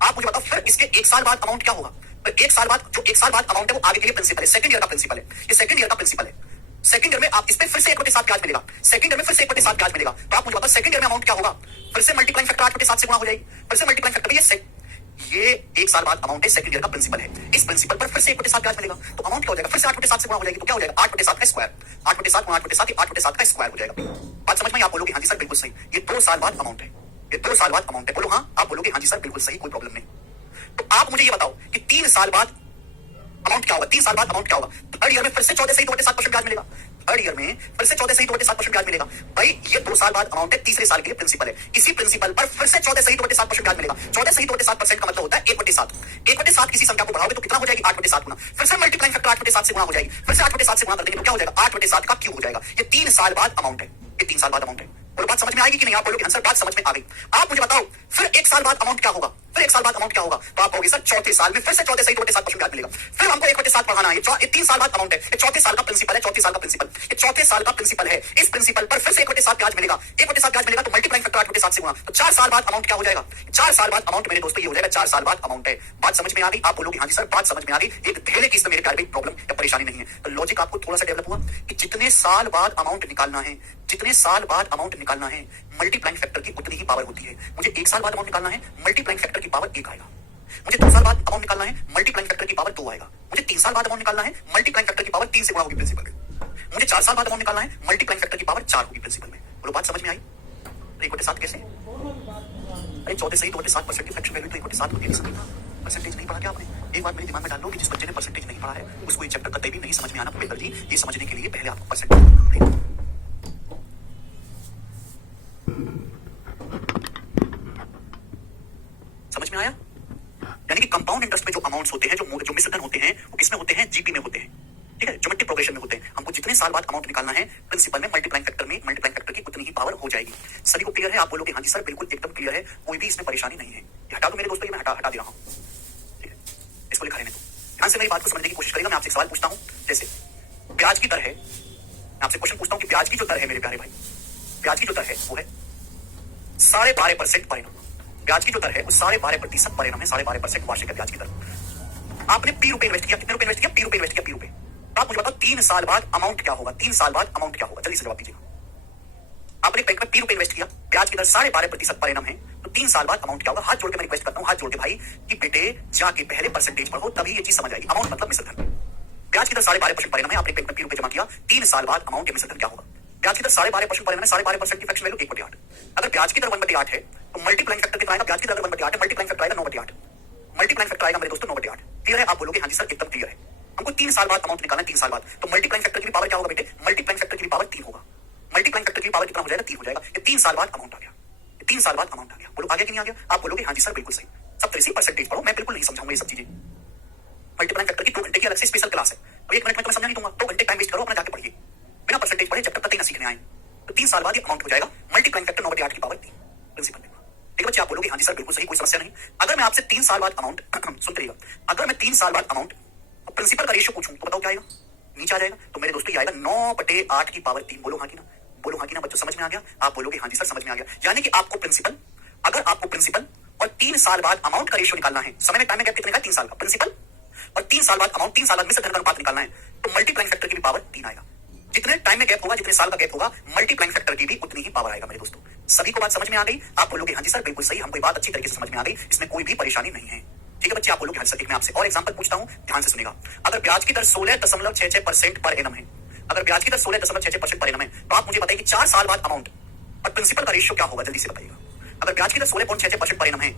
आप मुझे बताओ फिर इसके 1 साल बाद अमाउंट क्या होगा? फिर 1 साल बाद जो 1 साल बाद अमाउंट है वो आगे के लिए प्रिंसिपल है, सेकंड ईयर का प्रिंसिपल है, ये सेकंड ईयर का प्रिंसिपल है। सेकंड ईयर में आप इस पे फिर से 1/7 ब्याज मिलेगा, सेकंड ईयर में फिर से 1/7 ब्याज मिलेगा। तो आप मुझे बताओ सेकंड ईयर में अमाउंट क्या होगा? फिर से मल्टीप्लाइंग फैक्टर 8/7 से गुणा हो जाएगी, फिर से मल्टीप्लाइंग फैक्टर ये 1 साल बाद अमाउंट है, सेकंड ईयर का प्रिंसिपल है। इस प्रिंसिपल पर फिर से 1/7 ब्याज मिलेगा तो अमाउंट क्या हो जाएगा? फिर से 8/7 से गुणा हो जाएगी तो क्या हो जाएगा? 8/7 का स्क्वायर, 8/7 गुणा 8/7 ये 8/7 का स्क्वायर हो जाएगा। बात समझ में आई? आप बोलोगे हाँ जी सर बिल्कुल सही, ये 2 साल बाद अमाउंट है, ये 2 साल बाद अमाउंट है। बोलो हाँ, आप बोलोगे हाँ जी सर बिल्कुल सही, कोई प्रॉब्लम नहीं। तो आप मुझे ये बताओ कि 3 साल बाद अमाउंट क्या होगा? 3 साल बाद अमाउंट क्या होगा? थर्ड ईयर में फिर से 14 सही 2/7% ब्याज मिलेगा, थर्ड ईयर में फिर से 14 सही 2/7% ब्याज मिलेगा। भाई ये 2 साल बाद अमाउंट है, तीसरे साल के लिए प्रिंसिपल है, इसी प्रिंसिपल पर फिर से 14 सही 2/7% ब्याज मिलेगा। 14 सही 2/7% का मतलब होता है 1/7। 1/7 किसी संख्या को बढ़ाओगे तो कितना हो जाएगी? 8/7 गुना, फिर से मल्टीप्लाइंग फैक्टर 8/7 से गुणा हो जाएगी, फिर से 8/7 से गुणा कर देंगे तो क्या हो जाएगा? 8/7 का क्यूब हो जाएगा। ये 3 साल बाद अमाउंट है, ये 3 साल बाद अमाउंट है। और बात समझ में आएगी कि नहीं? आप बोलोगे आंसर बात समझ में आ गई। आप मुझे बताओ फिर 1 साल बाद अमाउंट क्या होगा? फिर 1 साल बाद अमाउंट क्या होगा? तो आप कहोगे सर चौथे साल में फिर से 14 सही 2/7% ब्याज मिलेगा, फिर हमको 1/7 बढ़ाना है। ये 3 साल बाद अमाउंट है, ये चौथे साल का प्रिंसिपल है, चौथे साल का प्रिंसिपल, ये चौथे साल का प्रिंसिपल है। इस प्रिंसिपल पर फिर से 1/7 ब्याज मिलेगा, 1/7 ब्याज मिलेगा तो मल्टीप्लाइंग फैक्टर 8/7 से गुणा, तो 4 साल बाद अमाउंट क्या हो जाएगा? 4 साल बाद अमाउंट मेरे दोस्तों ये हो जाएगा, 4 साल बाद अमाउंट है। बात समझ में आ गई? आप बोलोगे हाँ जी सर बात समझ में आ गई। एक धेले की इसमें मेरे प्यारे भाई प्रॉब्लम या परेशानी नहीं है। तो लॉजिक आपको थोड़ा सा डेवलप हुआ कि जितने साल बाद अमाउंट निकालना है, जितने साल बाद अमाउंट निकालना है, मल्टीप्लाइंग फैक्टर की उतनी ही पावर होती है। मुझे 1 साल बाद अमाउंट निकालना है, मल्टीप्लाइंग फैक्टर की पावर 1 आएगा। मुझे 2 साल बाद अमाउंट निकालना है, मल्टीप्लाइंग फैक्टर की पावर 2 आएगा। मुझे 3 साल बाद अमाउंट निकालना है, मल्टीप्लाइंग फैक्टर की पावर 3 से गुणा होगी प्रिंसिपल में। मुझे 4 साल बाद अमाउंट निकालना है, मल्टीप्लाइंग फैक्टर की पावर 4 होगी प्रिंसिपल में। बोलो बात समझ में आई? 1/7 कैसे? अरे 14 सही 2/7% की फ्रैक्शन वैल्यू तो 1/7 होती है, समझ में परसेंटेज नहीं पढ़ा क्या आपने? एक बात मेरे दिमाग में डाल लो कि जिस बच्चे ने परसेंटेज नहीं पढ़ा है उसको ये चैप्टर कतई भी नहीं समझ में आना। भूपेंद्र जी ये समझने के लिए पहले आपको परसेंटेज समझ में आया? यानी कि कंपाउंड इंटरेस्ट में जो अमाउंट्स होते हैं, जो मिश्रधन होते हैं, वो किसमें होते हैं? जीपी में होते हैं। ठीक है, ज्योमेट्रिक प्रोग्रेशन में होते हैं। हमको जितने साल बाद अमाउंट निकालना है प्रिंसिपल में, मल्टीप्लाइंग फैक्टर की उतनी ही पावर हो जाएगी। सभी को क्लियर है? आप बोलोगे हाँ जी सर बिल्कुल एकदम क्लियर है, कोई भी इसमें परेशानी नहीं है। ये हटा दो मेरे दोस्तों, ये मैं हटा दे रहा हूँ। ठीक है, इसको लिखा रहने दो। ध्यान से मेरी बात को समझने की कोशिश करेगा। मैं आपसे एक सवाल पूछता हूँ, जैसे ब्याज की दर है, मैं आपसे क्वेश्चन पूछता हूँ कि ब्याज की जो दर है मेरे प्यारे भाई, ब्याज की जो दर है वो है 12.5% पर एनम। ब्याज की जो दर है वो 12.5% पर एनम है, 12.5% वार्षिक है ब्याज की दर। आपने ₹P इन्वेस्ट किया, कितने रुपए इन्वेस्ट किया? ₹P इन्वेस्ट किया, ₹P। आप मुझे बताओ 3 साल बाद अमाउंट क्या होगा? 3 साल बाद अमाउंट क्या होगा? जल्दी से जवाब दीजिएगा। आपने बैंक में ₹P इन्वेस्ट किया, ब्याज की दर 12.5% पर एनम है, तो 3 साल बाद अमाउंट क्या होगा? हाथ जोड़ के मैं रिक्वेस्ट करता हूं, हाथ जोड़ के भाई कि बेटे जाके पहले परसेंटेज पढ़ो, तभी ये चीज समझ आएगी। अमाउंट मतलब मिश्रधन। ब्याज की दर 12.5% पर एनम है, आपने बैंक में ₹P जमा किया, 3 साल बाद अमाउंट या मिश्रधन क्या होगा? ब्याज की दर 12.5% पर एनम है, 12.5% की फ्रैक्शन वैल्यू 1/8। अगर ब्याज की दर 1/8 है तो मल्टीप्लाइंग फैक्टर कितना आएगा? ब्याज की दर 1/8 है, मल्टीप्लाइंग फैक्टर आएगा 9/8। मल्टीप्लाइंग फैक्टर आएगा मेरे दोस्तों 9/8। क्लियर है? आप बोलोगे हाँ जी सर एकदम क्लियर है। हमको 3 साल बाद अमाउंट निकालना है, 3 साल बाद, तो मल्टीप्लाइंग फैक्टर की पावर क्या होगा बेटे? मल्टीप्लाइंग फैक्टर की पावर 3 होगा। मल्टीप्लाइंग फैक्टर की पावर कितना हो जाएगा? 3 हो जाएगा। ये 3 साल बाद अमाउंट आ गया, 3 साल बाद अमाउंट आ गया। बोलो आ गया कि नहीं आ गया? आप बोलोगे हाँ जी सर बिल्कुल सही। सब 30% पढ़ो, मैं बिल्कुल नहीं समझाऊंगा ये सब चीजें। मल्टीप्लाइंग फैक्टर की 2 घंटे की अलग से स्पेशल क्लास है। अब 1 मिनट में तुम्हें समझा नहीं दूंगा, 2 घंटे टाइम वेस्ट करो, अपना जाके पढ़िए, बिना परसेंटेज पढ़े, जब तक तक ना सीखने आए। तो 3 साल बाद ये अमाउंट हो जाएगा मल्टीप्लाइंग फैक्टर 9/8 की पावर 3 प्रिंसिपल में। ठीक है बच्चे, आप बोलोगे हाँ जी सर बिल्कुल सही, कोई समस्या नहीं। अगर मैं आपसे 3 साल बाद अमाउंट सुनते रहिएगा, अगर मैं 3 साल बाद अमाउंट और प्रिंसिपल का रेशियो पूछूं तो बताओ क्या आएगा? नीचे आ जाएगा। तो मेरे दोस्तों ये आएगा 9/8 की पावर 3। बोलो हाँ की ना, बोलो हाँ की ना बच्चों, समझ में आ गया? आप बोलोगे हाँ जी सर समझ में आ गया। यानी कि आपको प्रिंसिपल, अगर आपको प्रिंसिपल और 3 साल बाद अमाउंट का रेशियो निकालना है, समय में टाइम में गैप कितने का? 3 साल का। प्रिंसिपल और 3 साल बाद अमाउंट, 3 साल बाद में से धन का अनुपात निकालना है, तो मल्टीप्लाइंग फैक्टर की भी पावर 3 आएगा। जितने टाइम में गैप होगा, जितने साल का गैप होगा, मल्टीप्लाइंग फैक्टर की भी उतनी ही पावर आएगा मेरे दोस्तों। सभी को बात समझ में आ गई? आप बोलोगे हाँ जी सर बिल्कुल सही, हमको बात अच्छी तरीके से समझ में आ गई, इसमें कोई भी परेशानी नहीं है। ठीक है बच्चे, आप बोलोगे हाँ सर। मैं आपसे और एग्जांपल पूछता हूं, ध्यान से सुनेगा। अगर ब्याज की दर 16.66% पर एनम है, अगर ब्याज की दर 16.66% पर एनम है, तो आप मुझे बताइए कि 4 साल बाद अमाउंट और प्रिंसिपल का रेशियो क्या होगा? जल्दी से बताइएगा। अगर ब्याज की दर 16.66% पर एनम है,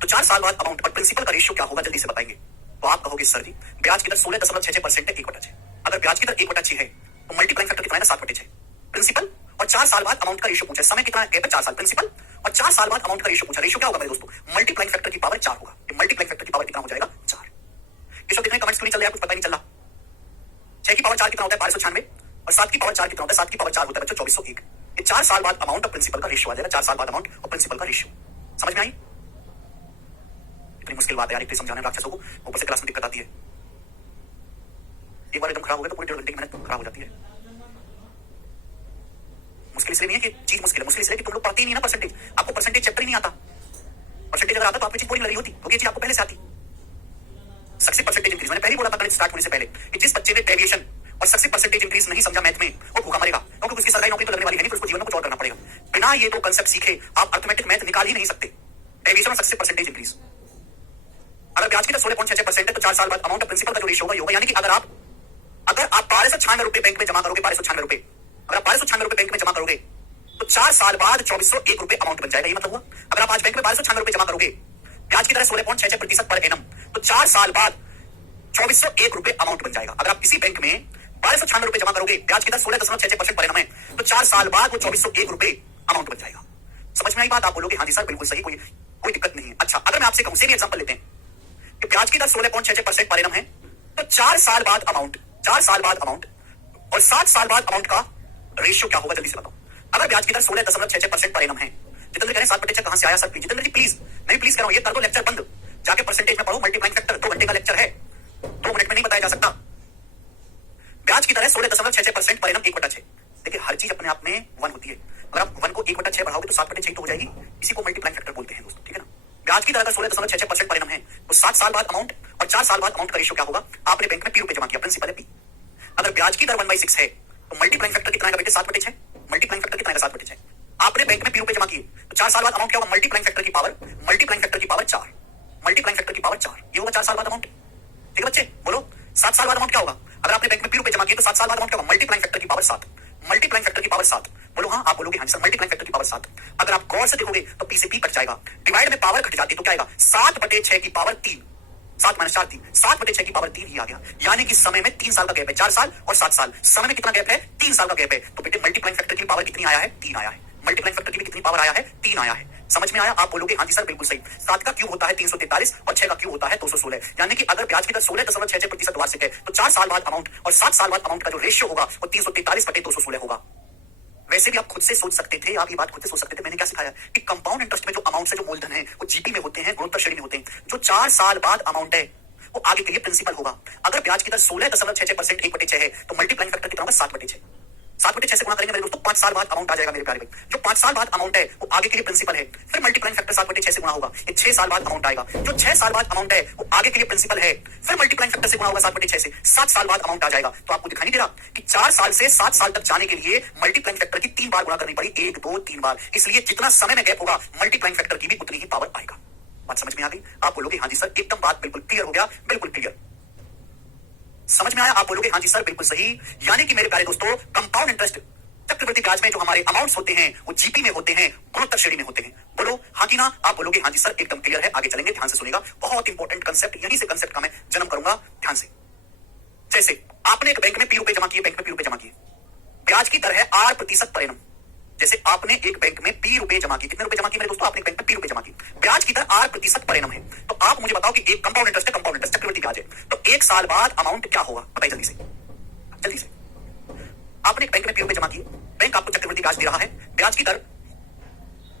तो 4 साल बाद अमाउंट और प्रिंसिपल का रेशियो क्या होगा? जल्दी से बताएंगे। तो आप कहोगे सर जी ब्याज की दर 16.66% है, 1/6। अगर ब्याज की दर 1/6 है तो मल्टीप्लाइंग फैक्टर कितना है? 7/6। प्रिंसिपल और 4 साल बाद अमाउंट का रेशियो पूछा, समय कितना गैप है? 4 साल। प्रिंसिपल और 4 साल बाद अमाउंट का रेशियो पूछा, रेशियो क्या होगा मेरे दोस्तों? मल्टीप्लाइंग फैक्टर की पावर 4 होगा। मल्टीप्लाइंग फैक्टर की पावर कितना हो जाएगा? 4। इस वक्त कितने कमेंट्स क्यों नहीं चल रहे हैं, कुछ पता नहीं चल रहा। 6 की पावर 4 कितना होता है? 1296। और 7 की पावर 4 कितना होता है? 7 की पावर 4 होता है बच्चों 2401। ये 4 साल बाद अमाउंट और प्रिंसिपल का रेशियो आ जाएगा। 4 साल बाद अमाउंट और प्रिंसिपल का रेशियो समझ में आई? इतनी मुश्किल बात है यार, एक समझाने में राक्षसों को, ऊपर से क्लास में दिक्कत आती है। एक बार एकदम खराब हो गया तो पूरी 1.5 घंटे की मेहनत खराब हो जाती है। मुश्किल इसलिए नहीं है कि चीज मुश्किल है, मुश्किल इसलिए कि तुम लोग पढ़ते ही नहीं ना परसेंटेज। आपको परसेंटेज चैप्टर ही नहीं आता। परसेंटेज अगर आता तो आपको चीज बोरिंग लगी होती, क्योंकि ये चीज आपको पहले से आती। सक्सेस परसेंटेज इंक्रीज, मैंने पहले बोला था कल स्टार्ट होने से पहले कि जिस बच्चे ने डेविएशन और सक्सेस परसेंटेज इंक्रीज नहीं समझा मैथ में, वो भूखा मरेगा, क्योंकि उसकी सरकारी नौकरी तो लगने वाली है नहीं, फिर उसको जीवन में कुछ और करना पड़ेगा। बिना ये 2 कंसेप्ट सीखे आप अर्थमेटिक मैथ निकाल ही नहीं सकते। डेविएशन और सक्सेस परसेंटेज इंक्रीज। अगर ब्याज की दर 16.66% है तो 4 साल बाद अमाउंट ऑफ प्रिंसिपल का जो रेशियो होगा, यानी कि अगर आप 1296 रुपए बैंक में जमा करोगे, 1296 रुपए, अगर आप 1296 रुपए बैंक में जमा करोगे तो 4 साल बाद 2401 रुपए अमाउंट बन जाएगा। ये मतलब हुआ अगर आप आज बैंक में 1296 रुपए जमा करोगे, ब्याज की दर 16.66% पर एनम, तो 4 साल बाद 2401 रुपए अमाउंट बन जाएगा। अगर आप इसी बैंक में 1296 रुपए जमा करोगे, ब्याज की दर 16.66% पर एनम है, तो 4 साल बाद वो 2401 रुपए अमाउंट बन जाएगा। समझ में आई बात? आप बोलोगे हाँ जी सर बिल्कुल सही, कोई दिक्कत नहीं है। अच्छा, अगर मैं आपसे कहूं, सेम एग्जांपल लेते हैं कि ब्याज की दर 16.66% पर एनम है, तो 4 साल बाद अमाउंट, 4 साल बाद अमाउंट और 7 साल बाद अमाउंट का रेशियो क्या होगा? जल्दी से बताओ। अगर ब्याज की दर 16.66% पर एनम है, जितेंद्र कह रहे हैं 7/6 कहां से आया sir? Please Jitendra ji please, नहीं प्लीज कर रहा हूं, ये कर दो लेक्चर बंद, जाके परसेंटेज में पढ़ो, मल्टीप्लाइंग फैक्टर 2 घंटे का लेक्चर है, 2 मिनट में नहीं बताया जा सकता। ब्याज की दर है 16.66% पर एनम, 1/6। देखिए हर चीज अपने आप में 1 होती है। अगर आप 1 को 1/6 बढ़ाओगे तो 7/6 तो हो जाएगी। इसी को मल्टीप्लाइंग फैक्टर बोलते हैं दोस्तों, ठीक है ना? ब्याज की दर अगर 16.66% पर एनम है, तो 7 साल बाद अमाउंट और 4 साल बाद अमाउंट का रेशियो क्या होगा? आपने बैंक में P रुपए जमा किया, प्रिंसिपल है P। अगर ब्याज की दर 1/6 है तो मल्टीप्लाइंग फैक्टर कितना आएगा बेटे? 7/6। मल्टीप्लाइंग फैक्टर कितना आएगा? 7/6। आपने बैंक में P रुपए जमा किए तो 4 साल बाद अमाउंट क्या होगा? मल्टीप्लाइंग फैक्टर की पावर, मल्टीप्लाइंग फैक्टर की पावर 4, मल्टीप्लाइंग फैक्टर की पावर 4, ये होगा 4 साल बाद अमाउंट। ठीक है बच्चे, बोलो 7 साल बाद अमाउंट क्या होगा? अगर आपने बैंक में P रुपए जमा किए तो 7 साल बाद अमाउंट क्या होगा? मल्टीप्लाइंग फैक्टर की पावर 7, मल्टीप्लाइंग फैक्टर की पावर 7। बोलो हाँ, आप बोलोगे हाँ सर मल्टीप्लाइंग फैक्टर की पावर 7। अगर आप गौर से देखोगे तो P से P कट जाएगा, डिवाइड में पावर घट जाती है तो क्या आएगा? 7/6 की पावर 3, 7 - 4 3, 7/6 की पावर 3 ही आ गया। यानी कि समय में 3 साल का गैप है, 4 साल और 7 साल, समय में कितना गैप है? 3 साल का गैप है। तो बेटे मल्टीप्लाइंग फैक्टर की पावर कितनी आया है? 3 आया है। मल्टीप्लाइंग फैक्टर की भी कितनी पावर आया है? 3 आया है। समझ में आया? आप बोलोगे हाँ जी सर बिल्कुल सही। 7 का क्यूब होता है 343 और 6 का क्यूब होता है 216। यानी कि अगर ब्याज की दर 16.66% वार्षिक है तो 4 साल बाद अमाउंट और 7 साल बाद अमाउंट का जो रेशियो होगा वो 343/216 होगा। वैसे भी आप खुद से सोच सकते थे, आप ये बात खुद से सोच सकते थे, मैंने क्या सिखाया कि कंपाउंड इंटरेस्ट में जो अमाउंट है, जो मूलधन है, वो जीपी में होते हैं, गुणोत्तर श्रेणी में होते हैं। जो 4 साल बाद अमाउंट है वो आगे के लिए प्रिंसिपल होगा। अगर ब्याज की दर 16.66% 1/6 है तो मल्टीप्लाइंग फैक्टर कितना होगा? 7/6। 7/6 से गुणा करेंगे मेरे दोस्तों, 5 साल बाद अमाउंट आ जाएगा मेरे प्यारे भाई। जो 5 साल बाद अमाउंट है वो आगे के लिए प्रिंसिपल है, फिर मल्टीप्लाइंग फैक्टर 7/6 से गुणा होगा, ये 6 साल बाद अमाउंट आएगा। जो 6 साल बाद अमाउंट है वो आगे के लिए प्रिंसिपल है, फिर मल्टीप्लाइंग फैक्टर से गुणा होगा 7/6 से, 7 साल बाद अमाउंट आ जाएगा। तो आपको दिखाई नहीं दे रहा कि 4 साल से 7 साल तक जाने के लिए मल्टीप्लाइंग फैक्टर की 3 बार गुणा करनी पड़ी, 1 2 3 बार। इसलिए जितना समय में गैप होगा मल्टीप्लाइंग फैक्टर की भी उतनी ही पावर आएगा। बात समझ में आ गई? आप बोलोगे हाँ जी सर, एकदम बात बिल्कुल क्लियर हो गया, बिल्कुल क्लियर समझ में आया? आप बोलोगे हाँ जी सर बिल्कुल सही। यानी कि मेरे प्यारे दोस्तों, कंपाउंड इंटरेस्ट चक्रवृद्धि ब्याज में जो हमारे अमाउंट्स होते हैं वो जीपी में होते हैं, गुणोत्तर श्रेणी में होते हैं। बोलो हाँ की ना? आप बोलोगे हाँ जी सर एकदम क्लियर है। आगे चलेंगे, ध्यान से सुनिएगा, बहुत इंपॉर्टेंट कंसेप्ट, यहीं से कंसेप्ट का मैं जन्म करूंगा, ध्यान से। जैसे आपने एक बैंक में P रुपए जमा किए, बैंक में P रुपए जमा किए, ब्याज की दर है 8% पर एनम। जैसे आपने एक बैंक में P रुपए जमा किए, कितने रुपए जमा किए मेरे दोस्तों? आपने एक बैंक में P रुपए जमा किए, ब्याज की दर 8% पर एनम है। तो आप मुझे मुझे बताओ कि एक कंपाउंड इंटरेस्ट है, कंपाउंड इंटरेस्ट चक्रवृद्धि ब्याज है, तो एक साल बाद अमाउंट क्या होगा? बताइए जल्दी से, जल्दी से। आपने बैंक में पीओ जमा किए, बैंक आपको चक्रवृद्धि ब्याज दे रहा है, ब्याज की दर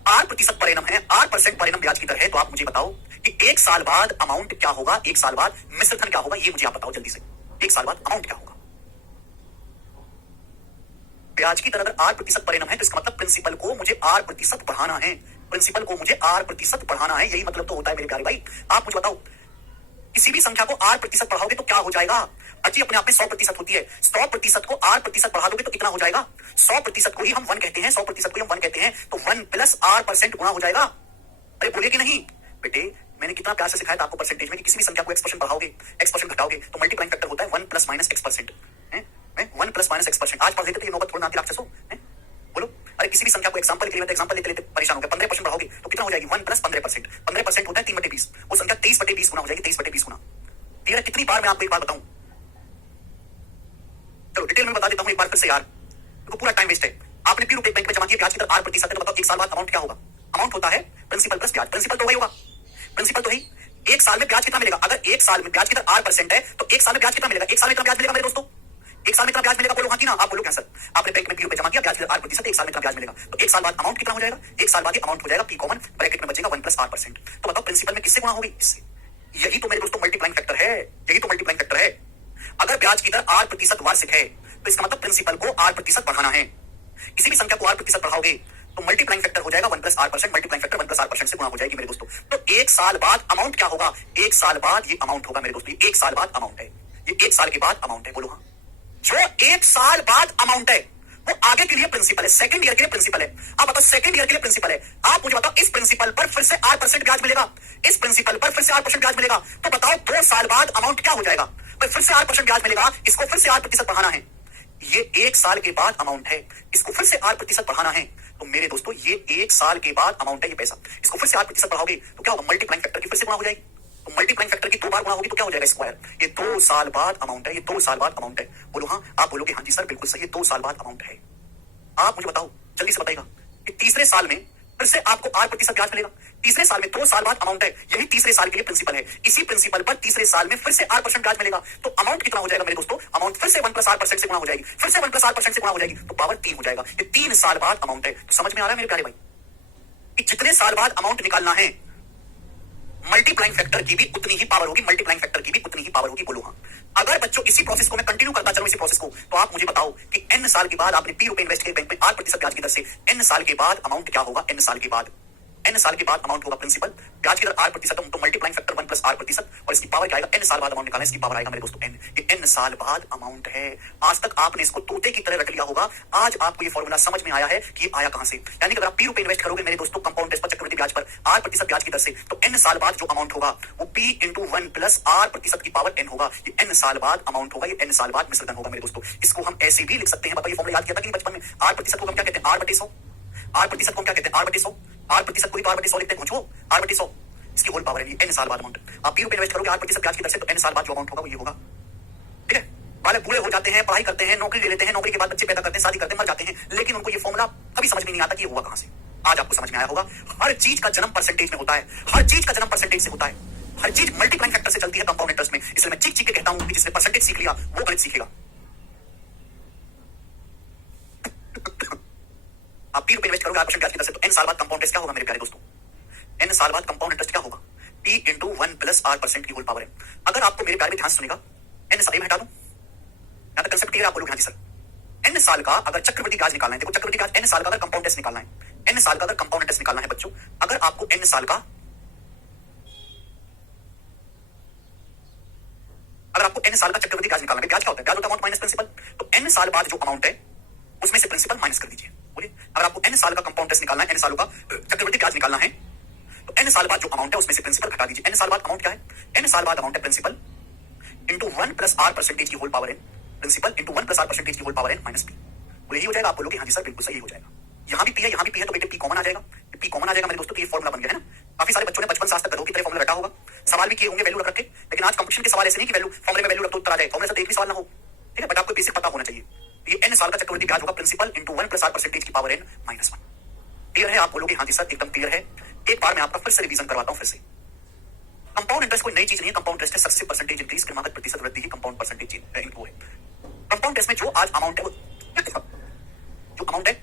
8% पर एनम है, 8% पर एनम ब्याज की दर है, तो आप मुझे बताओ कि एक साल बाद अमाउंट क्या होगा, एक साल बाद मिश्रधन क्या होगा, ये मुझे आप बताओ जल्दी से। एक साल बाद अमाउंट क्या होगा? ब्याज की दर अगर 8% पर एनम है तो इसका मतलब प्रिंसिपल को मुझे 8% बढ़ाना है, प्रिंसिपल को मुझे 8% बढ़ाना है, यही मतलब तो होता है मेरे प्यारे भाई। आप मुझे बताओ किसी भी संख्या को 8% बढ़ाओगे तो क्या हो जाएगा? अच्छी अपने आप में 100% होती है, 100% को 8% बढ़ा दोगे तो कितना हो जाएगा? 100% को ही हम 1 कहते हैं, 100% को हम 1 कहते हैं, तो 1 प्लस 8% गुणा हो जाएगा। अरे बोलिए कि नहीं बेटे, मैंने कितना प्यार से सिखाया था आपको परसेंटेज में कि किसी भी संख्या को x% बढ़ाओगे, x% घटाओगे तो मल्टीप्लाइंग फैक्टर होता है 1 plus minus x%। 1 plus minus x%। आज पढ़ लेते थे, ये नौबत थोड़ा ना राक्षसों। बोलो, अरे किसी भी संख्या को एग्जांपल के लिए एग्जांपल लेते लेते परेशान हो गए। 15% बढ़ाओगे तो कितना हो जाएगी? 1 प्लस 15%। 15% होता है 3/20, वो संख्या 23/20 गुना हो जाएगी, 23/20 गुना। तेरा कितनी बार मैं आपको एक बार बताऊं? चलो डिटेल में बता देता हूं एक बार फिर से यार, देखो पूरा टाइम वेस्ट है। आपने पी रुपए बैंक में जमा किया, ब्याज की दर 8% है, तो बताओ एक साल बाद अमाउंट क्या होगा? अमाउंट होता है प्रिंसिपल प्लस ब्याज, प्रिंसिपल तो वही होगा, प्रिंसिपल तो वही। एक साल में ब्याज कितना मिलेगा? अगर एक साल में ब्याज की दर 8% है तो एक साल में ब्याज कितना मिलेगा? एक साल में कितना ब्याज मिलेगा मेरे दोस्तों? एक साल में कितना ब्याज मिलेगा? बोलो हाँ की ना। आप बोलो क्या सर, आपने बैंक में पी रुपए जमा किया, ब्याज की दर 8%, एक साल में कितना ब्याज मिलेगा? तो एक साल बाद अमाउंट कितना हो जाएगा? एक साल बाद ये अमाउंट हो जाएगा पी कॉमन ब्रैकेट में बचेगा 1 प्लस 8%। तो बताओ प्रिंसिपल में किससे गुणा होगी? इससे। यही तो मेरे दोस्तों मल्टीप्लाइंग फैक्टर है, यही तो मल्टीप्लाइंग फैक्टर है। अगर ब्याज की दर 8% वार्षिक है तो इसका मतलब प्रिंसिपल को 8% बढ़ाना है। किसी भी संख्या को 8% बढ़ाओगे तो मल्टीप्लाइंग फैक्टर हो जाएगा 1 प्लस 8%, मल्टीप्लाइंग फैक्टर 1 प्लस 8% से गुणा हो जाएगी मेरे दोस्तों। तो एक साल बाद अमाउंट क्या होगा? एक साल बाद ये अमाउंट होगा मेरे दोस्तों, एक साल बाद अमाउंट है, ये एक साल के बाद अमाउंट है। बोलो हाँ, जो एक साल बाद अमाउंट है वो आगे के लिए प्रिंसिपल है, सेकंड ईयर के लिए प्रिंसिपल है। आप बताओ सेकंड ईयर के लिए प्रिंसिपल है, आप मुझे बताओ इस प्रिंसिपल पर फिर से 8% ब्याज मिलेगा, इस प्रिंसिपल पर फिर से 8% ब्याज मिलेगा, तो बताओ 2 साल बाद अमाउंट क्या हो जाएगा? फिर से 8% ब्याज मिलेगा, इसको फिर से 8% बढ़ाना है, ये एक साल के बाद अमाउंट है, इसको फिर से 8% बढ़ाना है। तो मेरे दोस्तों ये एक साल के बाद अमाउंट है, ये पैसा, इसको फिर से 8% बढ़ाओगे तो क्या होगा? मल्टीप्लाइंग फैक्टर की फिर से गुणा हो जाएगी, तो मल्टीप्लाइंग फैक्टर की 2 बार गुणा होगी तो क्या हो जाएगा? स्क्वायर। ये 2 साल बाद अमाउंट है, ये 2 साल बाद अमाउंट है। बोलो हाँ, आप बोलोगे हाँ जी सर बिल्कुल सही है, 2 साल बाद अमाउंट है। आप मुझे बताओ जल्दी से बताइएगा कि तीसरे साल में फिर से आपको 8% ब्याज मिलेगा, तीसरे साल में 2 साल बाद अमाउंट है, यही तीसरे साल के लिए प्रिंसिपल है, इसी प्रिंसिपल पर तीसरे साल में फिर से 8% ब्याज मिलेगा, तो अमाउंट कितना हो जाएगा मेरे दोस्तों? अमाउंट फिर से 1 प्लस 8% से गुणा हो जाएगी, फिर से 1 प्लस 8% से गुणा हो जाएगी, तो पावर 3 हो जाएगा। ये 3 साल बाद अमाउंट है। तो समझ में आ रहा है मेरे प्यारे भाई कि जितने साल बाद अमाउंट निकालना है मल्टीप्लाइंग फैक्टर की भी उतनी ही पावर होगी, मल्टीप्लाइंग फैक्टर की भी उतनी ही पावर होगी। बोलो हाँ। अगर बच्चों इसी प्रोसेस को मैं कंटिन्यू करता चलूं, इसी प्रोसेस को, तो आप मुझे बताओ कि n साल के बाद आपने पी रुपए इन्वेस्ट किए बैंक में 8% ब्याज की दर से, n साल के बाद अमाउंट क्या होगा? n साल के बाद, n साल के बाद अमाउंट होगा प्रिंसिपल, ब्याज की दर 8%, तो मल्टीप्लाइंग फैक्टर 1 प्लस 8% और इसकी पावर क्या आएगा? n साल बाद अमाउंट निकालना, इसकी पावर आएगा मेरे दोस्तों n। ये n साल बाद अमाउंट है। आज तक आपने इसको तोते की तरह रख लिया होगा, आज आपको ये फॉर्मूला समझ में आया है कि ये आया कहां से। यानी कि अगर आप पी रुपए इन्वेस्ट करोगे मेरे दोस्तों कंपाउंड इंटरेस्ट पर चक्रवृद्धि ब्याज पर 8% ब्याज की दर से, तो n साल बाद जो अमाउंट होगा वो p इंटू 1 प्लस 8% की पावर n होगा। ये n साल बाद अमाउंट होगा, ये n साल बाद मिश्रधन होगा मेरे दोस्तों। इसको हम ऐसे भी लिख सकते हैं, बताइए फॉर्मूला याद किया था कि बचपन में 8% को हम क्या कहते हैं? 8/100। 8% को हम क्या कहते हैं? 8/100। 8% को ही 8/100 लिखते हैं, घुसो 8/100, इसकी होल पावर है, n साल बाद अमाउंट। आप पी रुपए इन्वेस्ट करोगे 8% ब्याज की दर से, तो n साल बाद जो अमाउंट होगा वो ये होगा। ठीक है, वाले बूढ़े हो जाते हैं, पढ़ाई करते हैं, नौकरी ले लेते हैं, नौकरी के बाद बच्चे पैदा करते हैं, शादी करते हैं, मर जाते हैं, लेकिन उनको ये फॉर्मूला कभी समझ में नहीं आता कि ये हुआ कहां से। आज आपको समझ में आया होगा। हर चीज का जन्म परसेंटेज में होता है, हर चीज का जन्म परसेंटेज से होता है, हर चीज मल्टीप्लाइंग फैक्टर से चलती है कंपाउंड इंटरेस्ट में। इसलिए मैं चीख चीख के कहता हूं कि जिसने परसेंटेज सीख लिया वो गणित सीखेगा। आप पी रुपए इन्वेस्ट करोगे 8% ब्याज की दर से, तो n साल बाद कंपाउंड इंटरेस्ट क्या होगा मेरे प्यारे दोस्तों? n साल बाद कंपाउंड इंटरेस्ट क्या होगा? p इंटू 1 प्लस 8% की होल पावर है। अगर आपको मेरे प्यारे में ध्यान सुनेगा, n साल में हटा दूं, या तो कंसेप्ट क्लियर आप बोलोगे हाँ जी सर। n साल का अगर चक्रवृद्धि ब्याज निकालना है, देखो चक्रवृद्धि ब्याज n साल का अगर कंपाउंड इंटरेस्ट निकालना है, n साल का अगर कंपाउंड इंटरेस्ट निकालना है बच्चों, अगर आपको n साल का, अगर आपको n साल का चक्रवृद्धि ब्याज निकालना है, ब्याज क्या होता है? ब्याज होता है अमाउंट माइनस प्रिंसिपल, तो n साल बाद जो अमाउंट है उसमें से प्रिंसिपल माइनस कर दीजिए। बोलिए, अगर आपको n साल का कंपाउंड इंटरेस्ट निकालना है, n सालों का चक्रवृद्धि ब्याज निकालना है, तो n साल बाद जो अमाउंट है उसमें से प्रिंसिपल घटा दीजिए। n साल बाद अमाउंट क्या है? n साल बाद अमाउंट है प्रिंसिपल इंटू 1 प्लस 8% की whole power n, principal into 1 plus 8% की whole power n minus p। तो यही हो जाएगा। आप बोलोगे हाँ जी सर बिल्कुल सही हो जाएगा। यहाँ भी p है, यहाँ भी p है, तो बेटे p कॉमन आ जाएगा, p कॉमन आ जाएगा मेरे दोस्तों। तो ये फॉर्मूला बन गया है ना। काफी सारे बच्चों ने बचपन से आज तक गधों की तरह फॉर्मूला रटा होगा, सवाल भी किए होंगे वैल्यू रख रखे, लेकिन आज कंपटीशन के सवाल ऐसे नहीं कि वैल्यू फॉर्मूले में वैल्यू रख दो उत्तर आ जाए, फॉर्मूले से एक भी सवाल ना हो। ठीक है, बट आपको बेसिक पता होना चाहिए। ये n साल का चक्रवृद्धि ब्याज होगा प्रिंसिपल इंटू 1 प्लस 8% की पावर n माइनस 1। क्लियर है? आप बोलोगे हाँ जी सर एकदम क्लियर है। एक बार मैं आपका फिर से रिवीजन करवाता हूं, फिर से कंपाउंड इंटरेस्ट कोई नई चीज नहीं है। कंपाउंड इंटरेस्ट है सक्सेसिव परसेंटेज इंक्रीज, क्रमागत प्रतिशत वृद्धि ही कंपाउंड परसेंटेज वो है। कंपाउंड इंटरेस्ट में जो आज अमाउंट है वो जो अमाउंट है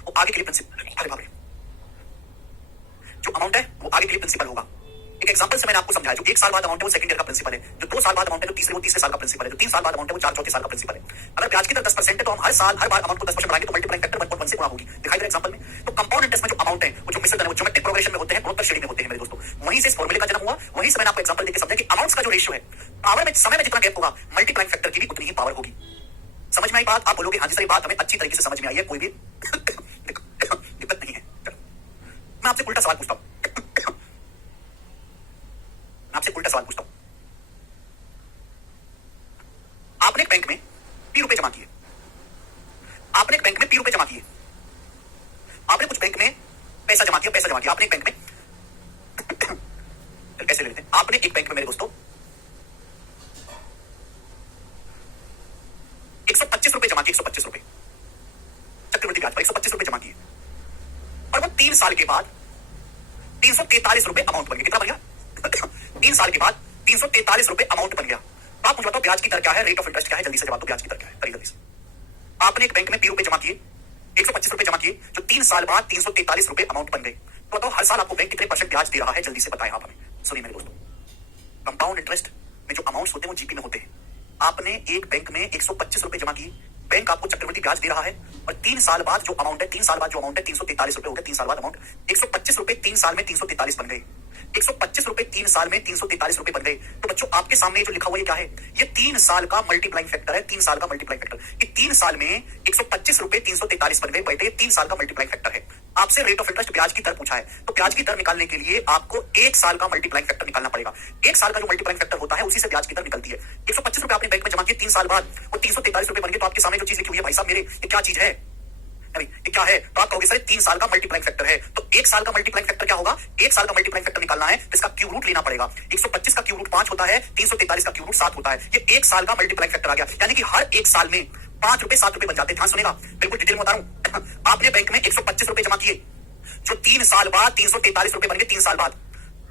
वो आगे के लिए प्रिंसिपल, अरे बाप रे, जो अमाउंट है वो आगे के लिए प्रिंसिपल होगा। एक एग्जांपल से मैंने आपको समझाया, जो 1 साल बाद अमाउंट है वो सेकंड ईयर का प्रिंसिपल है, जो 2 साल बाद अमाउंट है वो तीसरे साल का प्रिंसिपल है, जो 3 साल बाद अमाउंट है वो 4 साल का प्रिंसिपल है। अगर ब्याज की दर 10% है तो हम हर साल हर बार अमाउंट को 10% बढ़ाएंगे तो मल्टीप्लाइंग फैक्टर 1.1 से गुणा होगी। दिखाई दे रहा है एग्जांपल में। तो कंपाउंड इंटरेस्ट में जो अमाउंट है वो जो मिश्रित है वो ज्योमेट्रिक प्रोग्रेशन में होते हैं, गुणोत्तर श्रेणी में होते हैं मेरे दोस्तों। वहीं से इस फॉर्मूले का जन्म हुआ, वहीं से मैंने आपको एग्जांपल देकर समझा कि अमाउंट्स का जो रेशियो है, पावर में समय में जितना गैप होगा मल्टीप्लाइंग फैक्टर की भी उतनी ही पावर होगी। समझ में आई बात? आप बोलोगे हाँ जी सर, बात हमें अच्छी तरीके से समझ में आई है, कोई भी दिक्कत नहीं है। मैं आपसे उल्टा सवाल पूछता हूं, आपसे उल्टा सवाल पूछता हूं। आपने एक बैंक में ₹20 जमा किए, आपने एक बैंक में ₹20 जमा किए, आपने कुछ बैंक में पैसा जमा किया, आपने एक बैंक में कैसे ले लेते हैं, आपने एक बैंक में मेरे दोस्तों ₹125 जमा किए, ₹125 चक्रवृद्धि ब्याज पर ₹125 जमा किए, और वो 3 साल के बाद ₹343 अमाउंट बन गया। कितना बन गया? 3 साल के बाद ₹343 अमाउंट बन गया। तो आप मुझे बताओ ब्याज की दर क्या है, रेट ऑफ इंटरेस्ट क्या है? जल्दी से जवाब दो, ब्याज की दर क्या है? करिए जल्दी से। आपने एक बैंक में ₹20 जमा किए, ₹125 जमा किए, जो 3 साल बाद ₹343 अमाउंट बन गए। तो बताओ हर साल आपको बैंक कितने % ब्याज दे रहा है? जल्दी से बताएं आप हमें। सुनिए मेरे दोस्तों, कंपाउंड इंटरेस्ट में जो अमाउंट्स होते हैं वो जीपी में होते हैं। आपने एक बैंक में ₹125 जमा किए, बैंक आपको चक्रवृद्धि ब्याज दे रहा है, और 3 साल बाद जो अमाउंट है, 3 साल बाद जो अमाउंट है ₹343 हो गया। 3 साल बाद अमाउंट ₹125 3 साल में 343 बन गए। ₹125 3 साल में ₹343 बन गए। तो बच्चों आपके सामने जो लिखा हुआ ये क्या है? ये 3 साल का मल्टीप्लाइंग फैक्टर है, 3 साल का मल्टीप्लाइंग फैक्टर। ये 3 साल में ₹125 343 बन गए बेटे, ये 3 साल का मल्टीप्लाइंग फैक्टर है। आपसे रेट ऑफ इंटरेस्ट ब्याज की दर पूछा है, तो ब्याज की दर निकालने के लिए आपको 1 साल का मल्टीप्लाइंग फैक्टर निकालना पड़ेगा। 1 साल का जो मल्टीप्लाइंग फैक्टर होता है उसी से ब्याज की दर निकलती है। ₹125 आपने बैंक में जमा किए, 3 साल बाद वो ₹343 बन गए। तो आपके सामने जो चीज लिखी हुई है भाई साहब मेरे, ये क्या चीज है? अरे ये क्या है? तो आप कहोगे सर 3 साल का मल्टीप्लाइंग फैक्टर है। तो 1 साल का मल्टीप्लाइंग फैक्टर क्या होगा? 1 साल का मल्टीप्लाइंग फैक्टर निकालना है तो इसका क्यूब रूट लेना पड़ेगा। 125 का क्यूब रूट 5 होता है, 343 का क्यूब रूट 7 होता है। ये 1 साल का मल्टीप्लाइंग फैक्टर आ गया, यानी कि हर 1 साल में ₹5 ₹7 बन जाते हैं। ध्यान सुनेगा, बिल्कुल डिटेल में बता रहा हूं। आपने बैंक में ₹125 जमा किए, जो 3 साल बाद ₹343 बन गए। 3 साल बाद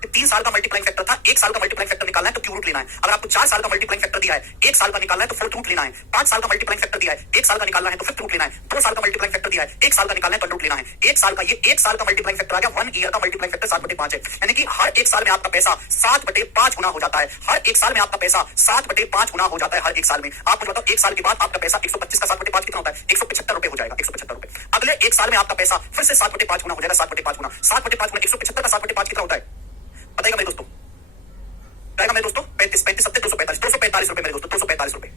3 साल का मल्टीप्लाइंग फैक्टर था, 1 साल का मल्टीप्लाइंग फैक्टर निकालना है तो क्यूब रूट लेना है। अगर आपको 4 साल का मल्टीप्लाइंग फैक्टर दिया है, 1 साल का निकालना है तो फोर्थ रूट लेना है। 5 साल का मल्टीप्लाइंग फैक्टर दिया है, 1 साल का निकालना है तो फिफ्थ रूट लेना है। 2 साल का मल्टीप्लाइंग फैक्टर दिया है, 1 साल का निकालना है तो रूट लेना है। 1 साल का, ये 1 साल का मल्टीप्लाइंग फैक्टर आ गया। 1 ईयर का मल्टीप्लाइंग फैक्टर 7/5 है, यानी कि हर 1 साल में आपका पैसा 7/5 गुना हो जाता है। हर 1 साल में आपका पैसा 7/5 गुना हो जाता है हर 1 साल में। आप मुझे बताओ 1 साल के बाद आपका पैसा 125 का 7/5 कितना होता है? ₹175 हो जाएगा, ₹175। अगले 1 साल में आपका पैसा फिर से 7/5 गुना हो जाएगा, 7/5 गुना 7/5 गुना 175 का 7/5 कितना होता है? बताइएगा मेरे दोस्तों, बताइएगा मेरे दोस्तों। 35 35 सत्ते ₹245 मेरे दोस्तों, ₹245।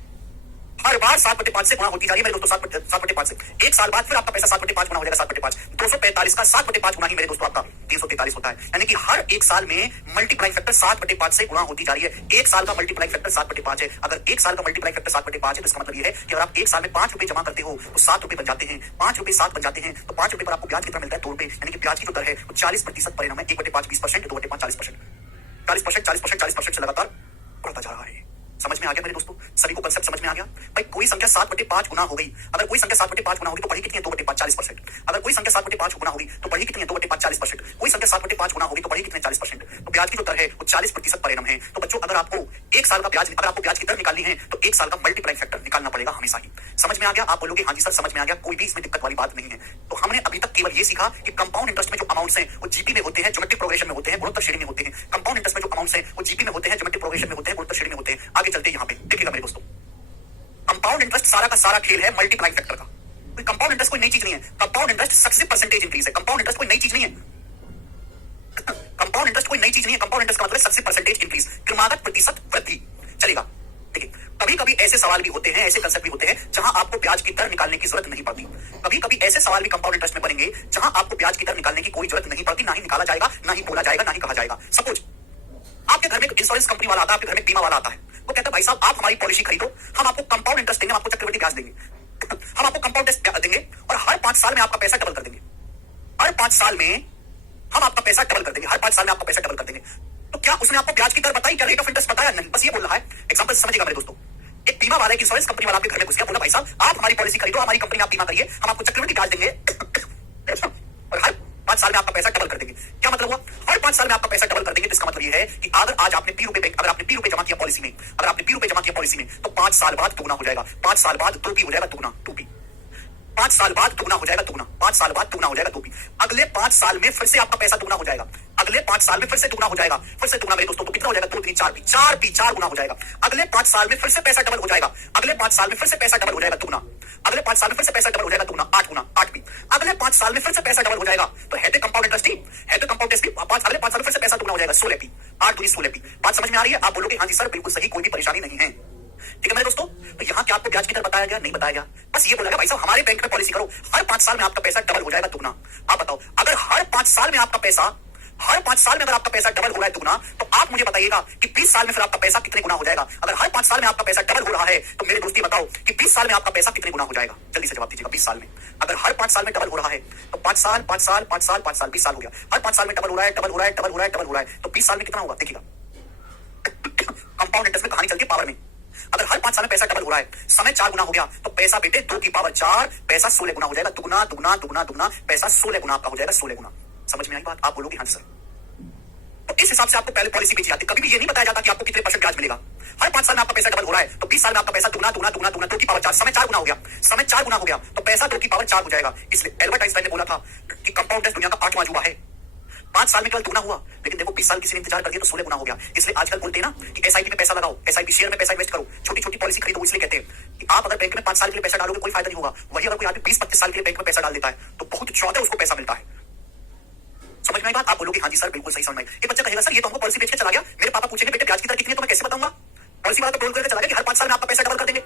हर बार 7/5 से गुणा होती जा रही है मेरे दोस्तों, 7/5 से। 1 साल बाद फिर आपका पैसा 7/5 गुना हो जाएगा, 7/5। 245 का 7/5 गुना ही मेरे दोस्तों आपका 343 होता है, यानी कि हर 1 साल में मल्टीप्लाइंग फैक्टर 7/5 से गुणा होती जा रही है। 1 साल का मल्टीप्लाइंग फैक्टर 7/5 है। अगर 1 साल का मल्टीप्लाइंग फैक्टर 7/5 है तो इसका मतलब ये है कि अगर आप 1 साल में ₹5 जमा करते हो तो ₹7 बन जाते हैं। ₹5 7 बन जाते हैं, तो ₹5 पर आपको ब्याज कितना मिलता है? ₹2, यानी कि ब्याज की जो दर है वो 40% परिणाम है। 1/5 20%, 2/5 40%, 40% से लगातार बढ़ता जा रहा है। समझ में आ गया मेरे दोस्तों? सभी को कंसेप्ट समझ में आ गया? भाई कोई संख्या 7/5 गुना हो गई, अगर कोई संख्या 7/5 गुना होगी तो बढ़ी कितनी है? 2/5 40%। अगर कोई संख्या 7/5 गुना होगी तो बढ़ी कितनी है? 2/5 40%। कोई संख्या 7/5 गुना होगी तो बढ़ी कितनी है? 40%। तो ब्याज की जो दर है वो 40% परिणाम है। तो बच्चों अगर आपको 1 साल का ब्याज, अगर आपको ब्याज की दर निकालनी है तो 1 साल का मल्टीप्लाइंग फैक्टर निकालना पड़ेगा हमेशा ही। समझ में आ गया? आप बोलोगे हाँ जी सर समझ में आ गया, कोई भी इसमें दिक्कत वाली बात नहीं है। तो हमने अभी तक केवल ये सीखा कि कंपाउंड इंटरेस्ट में जो अमाउंट्स हैं वो जीपी में होते हैं, ज्योमेट्रिक प्रोग्रेशन में होते हैं, गुणोत्तर श्रेणी में होते हैं। कंपाउंड इंटरेस्ट में जो अमाउंट्स हैं वो जीपी में होते हैं, ज्योमेट्रिक प्रोग्रेशन में होते हैं, गुणोत्तर श्रेणी में होते हैं। आगे चलते हैं, यहाँ पे देखिएगा मेरे दोस्तों, कंपाउंड इंटरेस्ट सारा का सारा खेल है मल्टीप्लाइंग फैक्टर का। कोई कंपाउंड इंटरेस्ट कोई नई चीज नहीं है। Compound interest successive percentage increase है। कंपाउंड इंटरेस्ट कोई नई चीज नहीं है। कंपाउंड इंटरेस्ट कोई नई चीज नहीं है। कंपाउंड इंटरेस्ट का मतलब सक्सेसिव परसेंटेज इंक्रीज, क्रमागत प्रतिशत वृद्धि। चलेगा, देखिए कभी कभी ऐसे सवाल भी होते हैं, ऐसे कंसेप्ट भी होते हैं जहां आपको ब्याज की दर निकालने की जरूरत नहीं पड़ती। कभी कभी ऐसे सवाल भी कंपाउंड इंटरेस्ट में बनेंगे जहां आपको ब्याज की दर निकालने की कोई जरूरत नहीं पड़ती, ना ही निकाला जाएगा, ना ही बोला जाएगा, ना ही कहा जाएगा। सपोज आपके घर में एक इंश्योरेंस कंपनी वाला आता है, आपके घर में बीमा वाला आता है, वो कहता है भाई साहब आप हमारी पॉलिसी खरीदो, हम आपको कंपाउंड इंटरेस्ट देंगे, हम आपको चक्रवृद्धि ब्याज देंगे, हम आपको कंपाउंड इंटरेस्ट देंगे और हर 5 साल में आपका पैसा डबल कर देंगे। हर 5 साल में हम आपका पैसा डबल कर देंगे, हर 5 साल में आपका पैसा डबल कर देंगे। तो क्या उसने आपको ब्याज की दर बताई? क्या रेट ऑफ इंटरेस्ट बताया? नहीं, बस ये बोल रहा है। एग्जांपल समझिएगा मेरे दोस्तों, एक बीमा वाला, एक इंश्योरेंस कंपनी वाला आपके घर में घुस गया, बोला भाई साहब आप हमारी पॉलिसी खरीदो, हमारी कंपनी आप बीमा करिए, हम आपको चक्रवृद्धि ब्याज देंगे और हर 5 साल में आपका पैसा डबल कर देंगे। क्या मतलब हुआ? हर 5 साल साल में आपका पैसा डबल कर देंगे तो इसका मतलब ये है कि अगर आज आपने P रुपए बैंक, अगर आपने P रुपए जमा किया पॉलिसी में, अगर आपने P रुपए जमा किया पॉलिसी में, तो 5 साल बाद दुगना हो जाएगा। 5 साल बाद 2P हो जाएगा दुगना, 2P। 5 साल बाद दुगना हो जाएगा दुगना, 5 साल बाद दुगना हो जाएगा 2P। अगले 5 साल में फिर से आपका पैसा दुगना हो जाएगा, अगले 5 साल में फिर से दुगना हो जाएगा, फिर से दुगना मेरे दोस्तों, तो कितना हो जाएगा? 2 3 4P, 4P, 4 गुना हो जाएगा। अगले 5 साल में फिर से पैसा डबल हो जाएगा, अगले 5 साल में फिर से पैसा डबल हो जाएगा दुगना, अगले 5 साल में फिर से पैसा डबल हो जाएगा दुगना, 8 गुना, 8P। अगले 5 साल में फिर से पैसा डबल हो जाएगा, तो है तो कंपाउंड इंटरेस्ट ही, है तो कंपाउंड इंटरेस्ट ही। अगले 5 साल में फिर से पैसा दुगना हो जाएगा, 16P, 8 दूनी 16P। बात समझ में आ रही है? आप बोलोगे हाँ जी सर बिल्कुल सही, कोई भी परेशानी नहीं है। ठीक है मेरे दोस्तों, तो यहाँ क्या आपको ब्याज की दर बताया गया? नहीं बताया गया, बस ये बोला गया भाई साहब हमारे बैंक में पॉलिसी करो, हर 5 साल में आपका पैसा डबल हो जाएगा दुगना। आप बताओ, अगर हर 5 साल में आपका पैसा, हर 5 साल में अगर आपका पैसा डबल हो रहा है दुगना, तो आप मुझे बताइएगा कि 20 साल में फिर आपका पैसा कितने गुना हो जाएगा? अगर हर 5 साल में आपका पैसा डबल हो रहा है तो मेरे दोस्ती बताओ कि 20 साल में आपका पैसा कितने गुना हो जाएगा? जल्दी से जवाब दीजिएगा। 20 साल में, अगर हर 5 साल में डबल हो रहा है तो 5 साल 5 साल 5 साल 5 साल 20 साल हो गया। हर 5 साल में डबल हो रहा है, डबल हो रहा है, डबल हो रहा है, डबल हो रहा है, तो 20 साल में कितना होगा? देखिएगा कंपाउंड इंटरेस्ट में कहानी चलती है पावर में। अगर हर 5 साल में पैसा डबल हो रहा है, समय 4 गुना हो गया, तो पैसा बेटे 2 की पावर 4, पैसा 16 गुना हो जाएगा, दुगना दुगना दुगना दुगना, पैसा 16 गुना आपका हो जाएगा, 16 गुना। समझ में आई बात? आप बोलोगे हाँ सर। तो इस हिसाब से आपको पहले पॉलिसी बेची जाती है, कभी भी ये नहीं बताया जाता कि आपको कितने % ब्याज मिलेगा। हर 5 साल में आपका पैसा डबल हो रहा है, तो 20 साल में आपका पैसा दुगना दुगना दुगना दुगना, 2 की पावर 4, समय 4 गुना हो गया, समय 4 गुना हो गया, तो पैसा 2 की पावर 4 हो जाएगा। इसलिए एल्बर्ट आइंस्टाइन ने बोला था कि कंपाउंड इंटरेस्ट दुनिया का 8वां अजूबा है। 5 साल में केवल दुगना हुआ, लेकिन देखो 20 साल किसी ने इंतजार कर दिया तो 16 गुना हो गया। इसलिए आजकल बोलते हैं ना कि एसआईपी में पैसा लगाओ, एसआईपी शेयर में पैसा इन्वेस्ट करो, छोटी छोटी पॉलिसी खरीदो। इसलिए कहते हैं कि आप अगर बैंक में 5 साल के लिए पैसा डालोगे कोई फायदा नहीं होगा, वही अगर कोई आदमी 20-25 साल के लिए बैंक में पैसा डाल देता है तो बहुत ज्यादा उसको पैसा मिलता है। समझ में आई बात? आप बोलोगे हाँ जी सर बिल्कुल सही समझ में। एक बच्चा कहेगा सर ये तो हमको पॉलिसी बेच के चला गया, मेरे पापा पूछेंगे बेटे ब्याज की दर कितनी है, तो मैं कैसे बताऊंगा? पॉलिसी वाला तो बोल करके चला गया कि हर 5 साल में आपका पैसा डबल कर देंगे,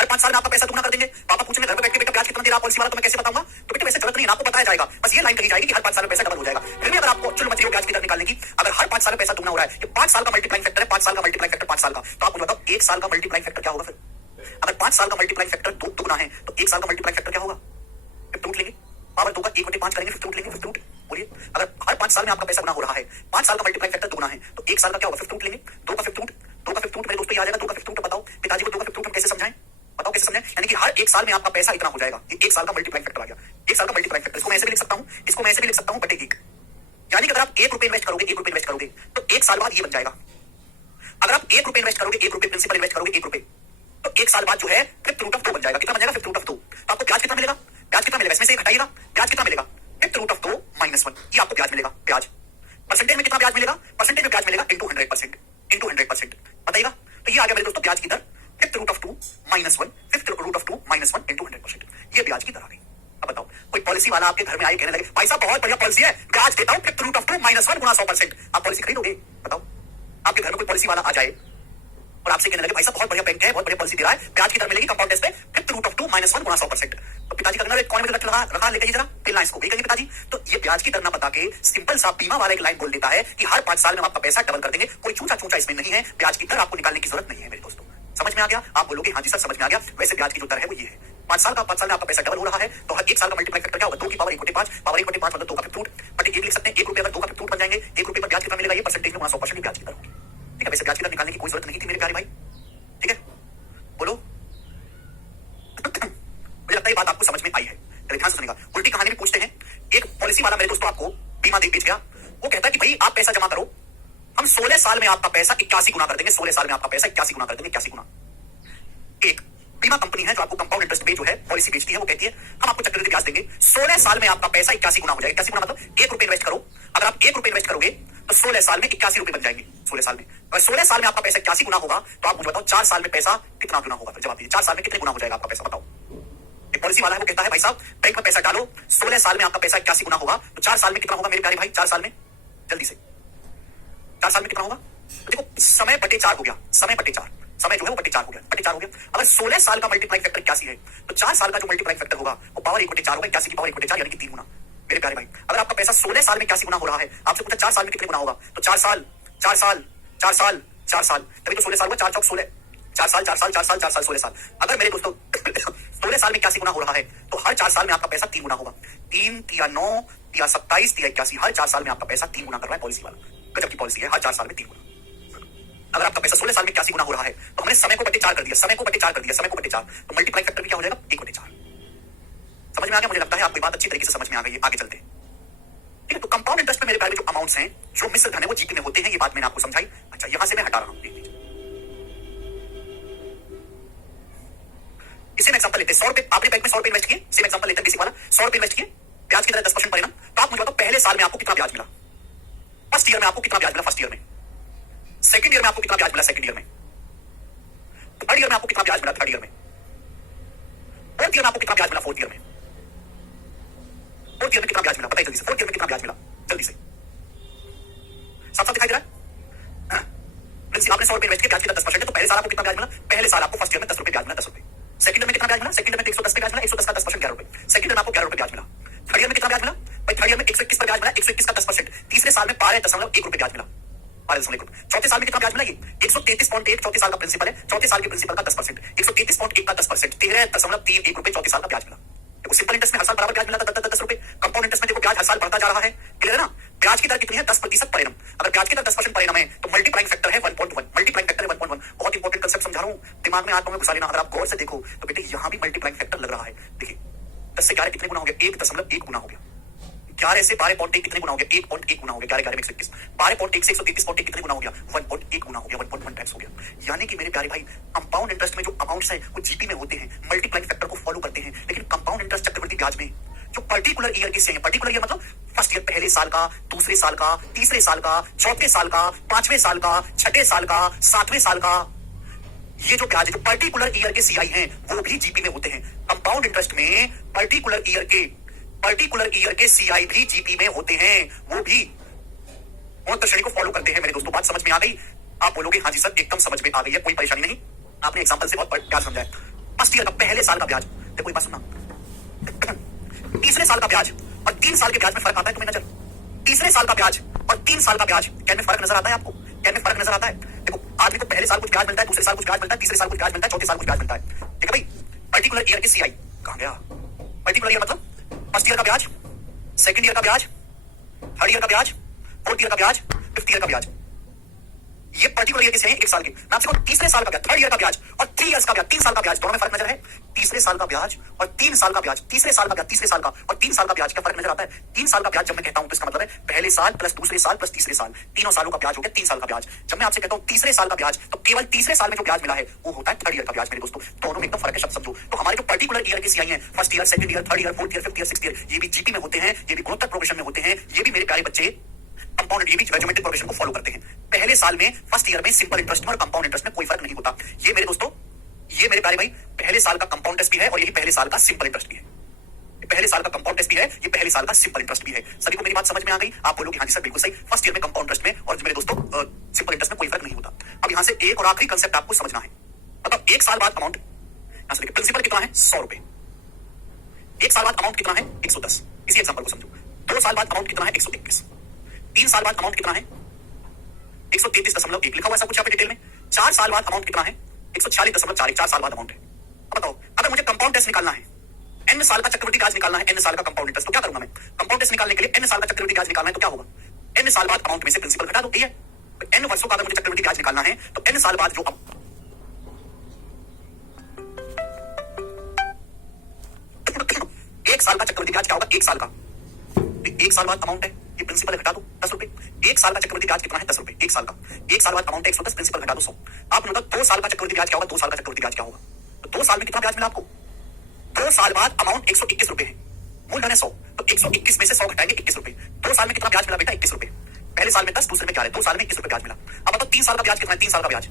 हर 5 साल में आपका पैसा दुगना कर देंगे। पापा पूछेंगे घर में बैठ के बेटा ब्याज कितना दे रहा पॉलिसी वाला, तो मैं कैसे बताऊंगा? तो बेटे वैसे जरूरत नहीं, आपको बताया जाएगा, बस ये लाइन कही जाएगी कि हर 5 साल में पैसा डबल हो जाएगा। फिर भी अगर आपको चुल मची हो ब्याज की दर निकालने की, अगर हर 5 साल में पैसा दुगना हो रहा है, ये 5 साल का मल्टीप्लाइंग फैक्टर है, 5 साल का मल्टीप्लाइंग फैक्टर 5 साल का, तो आप मुझे बताओ 1 साल का मल्टीप्लाइंग फैक्टर क्या होगा? फिर अगर 5 साल का मल्टीप्लाइंग फैक्टर दुगना है तो 1 साल का मल्टीप्लाइंग फैक्टर क्या होगा? फिफ्थ रूट लेंगे, पावर 2 का 1/5 करेंगे, फिफ्थ रूट लेंगे, फिफ्थ रूट बोलिए। अगर हर 5 साल में आपका पैसा गुना हो रहा है, 5 साल का मल्टीप्लाइंग फैक्टर दुगना है, तो 1 साल का क्या होगा? फिफ्थ रूट लेंगे, 2 का फिफ्थ रूट, 2 का फिफ्थ रूट मेरे दोस्तों आ जाएगा, 2 का फिफ्थ रूट। बताओ पिताजी को 2 का फिफ्थ रूट हम कैसे समझाएं? बताओ कैसे समझें? यानी कि हर 1 साल में आपका पैसा इतना हो जाएगा, ये 1 साल का मल्टीप्लाइंग फैक्टर आ गया। 1 साल का मल्टीप्लाइंग फैक्टर, इसको मैं ऐसे भी लिख सकता हूं, इसको मैं ऐसे भी लिख सकता हूं बटे 1। यानी कि अगर आप 1 रुपए इन्वेस्ट करोगे, 1 रुपए इन्वेस्ट करोगे तो 1 साल बाद ये बन जाएगा। अगर आप 1 रुपए इन्वेस्ट करोगे, 1 रुपए प्रिंसिपल इन्वेस्ट करोगे 1 रुपए, तो 1 साल बाद जो है फिफ्थ रूट ऑफ 2 बन जाएगा। कितना बन जाएगा? Fifth root of 2। तो आपको ब्याज कितना मिलेगा? ब्याज कितना मिलेगा? इसमें से घटाइएगा, ब्याज कितना मिलेगा? फिफ्थ रूट ऑफ 2 - 1, ये आपको ब्याज मिलेगा। ब्याज परसेंटेज में कितना ब्याज मिलेगा? परसेंटेज में ब्याज मिलेगा इंटू 100%, इंटू 100%। बताइएगा, तो ये आ गया मेरे दोस्तों ब्याज की दर, fifth root of 2 - 1, fifth root of 2 - 1 into 100%, ये ब्याज की दर आ गई। अब बताओ कोई पॉलिसी वाला आपके घर में आए कहने लगे भाई साहब बहुत बढ़िया पॉलिसी है, ब्याज देता हूं फिफ्थ रूट ऑफ 2 - 1 गुना 100%, आप पॉलिसी खरीदोगे? बताओ आपके घर में कोई पॉलिसी वाला आ जाए और आपसे कहने लगे भाई साहब बहुत बढ़िया बैंक है, बहुत बढ़िया पॉलिसी दे रहा है, ब्याज की दर मिलेगी कंपाउंड इंटरेस्ट पे फिफ्थ रूट ऑफ 2 - 1 गुना 100%, तो पिताजी का कहना कौन में रखा रखा लेके जरा पेलना इसको, वही कहिए पिताजी। तो ये ब्याज की दर ना बता के सिंपल सा बीमा वाला एक लाइन बोल देता है कि हर 5 साल में आपका पैसा डबल कर देंगे, कोई चूचा चूचा इसमें नहीं है, ब्याज की दर आपको निकालने की जरूरत नहीं है मेरे दोस्तों। समझ में आ गया? आप बोलोगे हाँ जी सर समझ में आ गया। वैसे ब्याज की जो दर है वो ये है, 5 साल में आपका पैसा डबल हो रहा है, तो हर 1 साल का मल्टीप्लाई फैक्टर क्या होगा? 2 की पावर 1/5, पावर 1/5 मतलब 2 का फिफ्थ रूट, बट 1 लिख सकते हैं। 1 रुपए अगर 2 का फिफ्थ रूट बन जाएंगे, 1 रुपए पर ब्याज कितना मिलेगा? ये परसेंटेज में 100% ब्याज की दर होगी। ठीक है, वैसे ब्याज की दर निकालने की कोई जरूरत नहीं थी मेरे प्यारे भाई। ठीक है, बोलो मुझे लगता है ये बात आपको समझ में आई है। चलिए ध्यान से सुनिएगा, उल्टी कहानी भी पूछते हैं। एक पॉलिसी वाला मेरे दोस्तों आपको बीमा दे बेच गया, वो कहता है कि भाई आप पैसा जमा करो, हम 16 साल में आपका पैसा 81 गुना कर देंगे, 16 साल में आपका पैसा 81 गुना कर देंगे, 81 गुना। एक बीमा कंपनी है जो आपको कंपाउंड इंटरेस्ट पे जो है पॉलिसी बेचती है, वो कहती है हम आपको चक्रवृद्धि ब्याज देंगे, 16 साल में आपका पैसा 81 गुना हो जाएगा। 81 गुना मतलब 1 रुपए इन्वेस्ट करो, अगर आप 1 रुपए इन्वेस्ट करोगे तो 16 साल में 81 रुपए बन जाएंगे। 16 साल में, अगर 16 साल में आपका पैसा 81 गुना होगा तो आप मुझे बताओ 4 साल में पैसा कितना गुना होगा? जवाब दीजिए, 4 साल में कितने गुना हो जाएगा आपका पैसा? बताओ। एक पॉलिसी वाला है वो कहता है भाई साहब बैंक में पैसा डालो, 16 साल में आपका पैसा 81 गुना होगा, तो 4 साल में कितना होगा मेरे प्यारे भाई? 4 साल में जल्दी से 4 साल में कितना होगा? तो देखो समय बटे 4 हो गया, समय बटे 4, समय जो है वो बटे 4 हो गया, बटे 4 हो गया। अगर 16 साल का मल्टीप्लाइंग फैक्टर 81 है तो 4 साल का जो मल्टीप्लाइंग फैक्टर होगा वो पावर 1/4 होगा, 81 की पावर 1/4 यानी कि 3 गुना। मेरे प्यारे भाई अगर आपका पैसा 16 साल में 81 गुना हो रहा है, आपसे पूछा 4 साल में कितने गुना होगा, तो 4 साल 4 साल 4 साल 4 साल, तभी तो 16 साल हुआ, 4 चौक 16, 4 साल 4 साल 4 साल 4 साल 16 साल। अगर मेरे दोस्तों 16 साल में 81 गुना हो रहा है तो हर 4 साल में आपका पैसा 3 गुना होगा। 3 तिया 9 तिया 27 तिया 81, हर 4 साल में आपका पैसा 3 गुना कर रहा है पॉलिसी वाला। गजब की पॉलिसी है, हर 4 साल में 3 गुना। अगर आपका पैसा 16 साल में 81 गुना हो रहा है तो हमने समय को बटे 4 कर दिया, समय को बटे 4 कर दिया, समय को बटे 4, तो मल्टीप्लाई फैक्टर भी क्या हो जाएगा? 1/4। समझ में आ गया? मुझे लगता है आपको बात अच्छी तरीके से समझ में आ गई है। आगे चलते हैं। ठीक है, तो कंपाउंड इंटरेस्ट में मेरे प्यारे जो अमाउंट्स हैं, जो मिश्र धन है, वो जीपी में होते हैं, ये बात मैंने आपको समझाई। अच्छा, यहां से मैं हटा रहा हूं, देख लीजिए। सेम एग्जांपल लेते हैं, 100 रुपए आपने बैंक में 100 रुपए इन्वेस्ट किए, सेम एग्जांपल लेते हैं, बेसिक वाला 100 रुपए इन्वेस्ट किए, ब्याज की दर 10% परिणाम। तो आप मुझे बताओ पहले साल में आपको कितना ब्याज मिला, फर्स्ट ईयर में आपको कितना ब्याज मिला, फर्स्ट ईयर में, सेकंड ईयर में आपको कितना ब्याज मिला, सेकंड ईयर में, थर्ड ईयर में आपको कितना ब्याज मिला, थर्ड ईयर में, फोर्थ ईयर में आपको कितना ब्याज मिला, फोर्थ ईयर में, फोर्थ ईयर में कितना ब्याज मिला, बताइए जल्दी से, फोर्थ ईयर में कितना ब्याज मिला, जल्दी से, साफ साफ दिखाई दे रहा है। प्रिंसिपल आपने 100 रुपए इन्वेस्ट किया, ब्याज की दर 10% है, तो पहले साल आपको कितना ब्याज मिला, पहले साल आपको फर्स्ट ईयर में 10 रुपए ब्याज मिला, 10 रुपए। सेकंड ईयर में कितना ब्याज मिला, सेकंड ईयर में 110 पे ब्याज मिला, 110 का 10% 11 रुपए, सेकंड ईयर में आपको 11 रुपए ब्याज मिला। थर्ड ईयर में कितना ब्याज मिला भाई, थर्ड ईयर में 121 पर ब्याज मिला, 121 का 10%, तीसरे साल में 12.1 रुपए ब्याज मिला, 12.1 रुपए। चौथे साल में कितना ब्याज मिला, ये 133.1, चौथे साल का प्रिंसिपल है, चौथे साल के प्रिंसिपल का 10%, 133.1 का 10%, 13.31 रुपए चौथे साल का ब्याज मिला। देखो सिंपल इंटरेस्ट में हर साल बराबर ब्याज मिला था 10 रुपए, कंपाउंड इंटरेस्ट में देखो ब्याज हर साल बढ़ता जा रहा है, क्लियर है ना। ब्याज की दर कितनी है, 10% परिणाम। अगर ब्याज की दर 10% परिणाम है तो मल्टीप्लाइंग फैक्टर है 1.1, मल्टीप्लाइंग फैक्टर है 1.1। बहुत इंपॉर्टेंट कंसेप्ट समझा रहा हूं, दिमाग में आत्मा में घुसा लेना। अगर आप गौर से देखो तो बेटे यहां भी मल्टीप्लाइंग फैक्टर लग रहा है। देखिए 10 से 11 कितने गुना हो गया, 1.1 गुना हो गया। 11 से 12.1 कितने गुना हो गया, 1.1 गुना हो गया। 11 में 121, 12.1 से 133.1 कितने गुना हो गया, 1.1 गुना हो गया, 1.1 टाइम्स हो गया। यानी कि मेरे प्यारे भाई कंपाउंड इंटरेस्ट में जो अमाउंट्स हैं वो जीपी में होते हैं, मल्टीप्लाइंग फैक्टर को फॉलो करते हैं। लेकिन कंपाउंड इंटरेस्ट चक्रवृद्धि ब्याज में जो पर्टिकुलर ईयर की पर्टिकुलर ईयर मतलब फर्स्ट ईयर पहले साल का, दूसरे साल का, तीसरे साल का, चौथे साल का, पांचवें साल का, छठे साल का, सातवें साल का, ये जो ब्याज है जो पर्टिकुलर ईयर के सीआई हैं वो भी जीपी में होते हैं। कंपाउंड इंटरेस्ट में पर्टिकुलर ईयर के सीआई भी जीपी में होते हैं, वो भी गुणोत्तर श्रेणी को फॉलो करते हैं। मेरे दोस्तों बात समझ में आ गई? आप बोलोगे हाँ जी सर एकदम समझ में आ गई है, कोई परेशानी नहीं। आपने एग्जांपल से बहुत प्यार समझा है। फर्स्ट ईयर का पहले साल का ब्याज, देखो एक बात सुनना, तीसरे साल का ब्याज और 3 साल के ब्याज में फर्क आता है तुम्हें नजर? तीसरे साल का ब्याज और 3 साल का ब्याज क्या में फर्क नजर आता है आपको? क्या में फर्क नजर आता है? देखो आदमी को पहले साल कुछ ब्याज मिलता है, दूसरे साल कुछ ब्याज मिलता है, तीसरे साल कुछ ब्याज मिलता है, चौथे साल कुछ ब्याज मिलता है। ठीक है भाई, पर्टिकुलर ईयर के सीआई कहां गया? पर्टिकुलर ईयर मतलब फर्स्ट ईयर का ब्याज, सेकंड ईयर का ब्याज, थर्ड ईयर का ब्याज, फोर्थ ईयर का ब्याज, फिफ्थ ईयर का ब्याज। ये पर्टिकुलर ईयर के सीआई 1 साल के। मैं आपसे कहूं तीसरे साल का ब्याज, थर्ड ईयर का ब्याज और 3 इयर्स का ब्याज, 3 साल का ब्याज, दोनों में फर्क नजर है? तीसरे साल का ब्याज और 3 साल का ब्याज, तीसरे साल का ब्याज, तीसरे साल का और 3 साल का ब्याज, क्या फर्क नजर आता है? 3 साल का ब्याज जब मैं कहता हूं तो इसका मतलब है पहले साल प्लस दूसरे साल प्लस तीसरे साल, तीनों सालों का ब्याज हो गया 3 साल का ब्याज। जब मैं आपसे कहता हूं तीसरे साल का ब्याज तो केवल तीसरे साल में जो ब्याज मिला है वो होता है थर्ड ईयर का ब्याज। मेरे दोस्तों दोनों में एकदम फर्क है, शब्द समझो। तो हमारे जो पर्टिकुलर ईयर के सीआई हैं, first year, second year, third year, fourth year, fifth year, sixth year, ये भी जीपी में होते हैं, ये भी गुणोत्तर प्रोग्रेशन में होते हैं, ये भी मेरे प्यारे बच्चे कंपाउंड, ये भी ज्योमेट्रिक प्रोग्रेशन को फॉलो करते हैं। पहले साल में फर्स्ट ईयर में सिंपल इंटरेस्ट और कंपाउंड इंटरेस्ट में कोई फर्क नहीं होता। ये मेरे दोस्तों, ये मेरे प्यारे भाई पहले साल का कंपाउंड टेस्ट भी है और यही पहले साल का सिंपल इंटरेस्ट भी है। पहले साल का कंपाउंड टेस्ट भी है, ये पहले साल का सिंपल इंटरेस्ट भी है। सभी को मेरी बात समझ में आ गई? आप बोलोगे हाँ जी सर बिल्कुल सही, फर्स्ट ईयर में कंपाउंड इंटरेस्ट में और मेरे दोस्तों सिंपल इंटरेस्ट में कोई फर्क नहीं होता। अब यहां से एक और आखिरी कंसेप्ट आपको समझना है। मतलब 1 साल बाद अमाउंट, यहां से देखिए प्रिंसिपल कितना है 100 रुपए, 1 साल बाद अमाउंट कितना है 110। इसी एग्जांपल को समझो। 2 साल बाद अमाउंट कितना है 121, 3 साल बाद अमाउंट कितना है 133.1 लिखा हुआ है सब कुछ यहाँ पे डिटेल में। 4 साल बाद अमाउंट कितना है 146.4, 4 साल बाद अमाउंट है। अब बताओ अगर मुझे कंपाउंड टेस्ट निकालना है, n साल का चक्रवृद्धि ब्याज निकालना है, n साल का कंपाउंड इंटरेस्ट, तो क्या करूंगा मैं? कंपाउंड टेस्ट निकालने के लिए n साल का चक्रवृद्धि ब्याज निकालना है तो क्या होगा? n साल बाद अमाउंट में से प्रिंसिपल घटा दो, ये है। n वर्षों का अगर मुझे चक्रवृद्धि ब्याज निकालना है तो n साल बाद जो 1 साल का चक्रवृद्धि ब्याज क्या होगा? 1 साल का, 1 साल बाद अमाउंट है, ये प्रिंसिपल घटा दो 10 रुपए। 1 साल का चक्रवृद्धि ब्याज कितना है 10 रुपए, 1 साल का। 1 साल बाद अमाउंट 110, प्रिंसिपल घटा दो 100। आप मतलब 2 साल का चक्रवृद्धि ब्याज क्या होगा? 2 साल का चक्रवृद्धि ब्याज क्या होगा? तो 2 साल में कितना ब्याज मिला आपको? 2 साल बाद अमाउंट 121 रुपए है, मूलधन है 100, तो 121 में से 100 घटाएंगे 21 रुपए। 2 साल में कितना ब्याज मिला बेटा? 21 रुपए। पहले साल में 10, दूसरे में 11, 2 साल में 21 रुपए ब्याज मिला। अब बताओ 3 साल का ब्याज कितना है? 3 साल का ब्याज,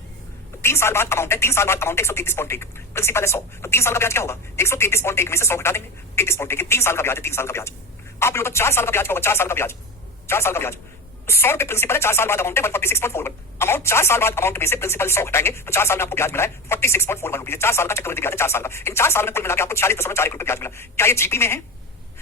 3 साल बाद अमाउंट है, 3 साल बाद अमाउंट 133.1, प्रिंसिपल है 100, तो 3 साल का ब्याज क्या होगा? 133.1 में से 100 घटा देंगे, 33.1, 3 साल का ब्याज है, 3 साल का ब्याज। आप लोग 4 साल का ब्याज होगा, 4 साल का ब्याज, 4 साल का ब्याज, 100 रुपए प्रिंसिपल है, 4 साल बाद अमाउंट है 146.41, अमाउंट 4 साल बाद अमाउंट में से प्रिंसिपल 100 घटाएंगे तो 4 साल में आपको ब्याज मिला है 46.41 रुपए। 4 साल का चक्रवृद्धि ब्याज है, 4 साल का। इन 4 साल में कुल मिलाकर आपको 46.4 रुपए ब्याज मिला। क्या ये जीपी में है?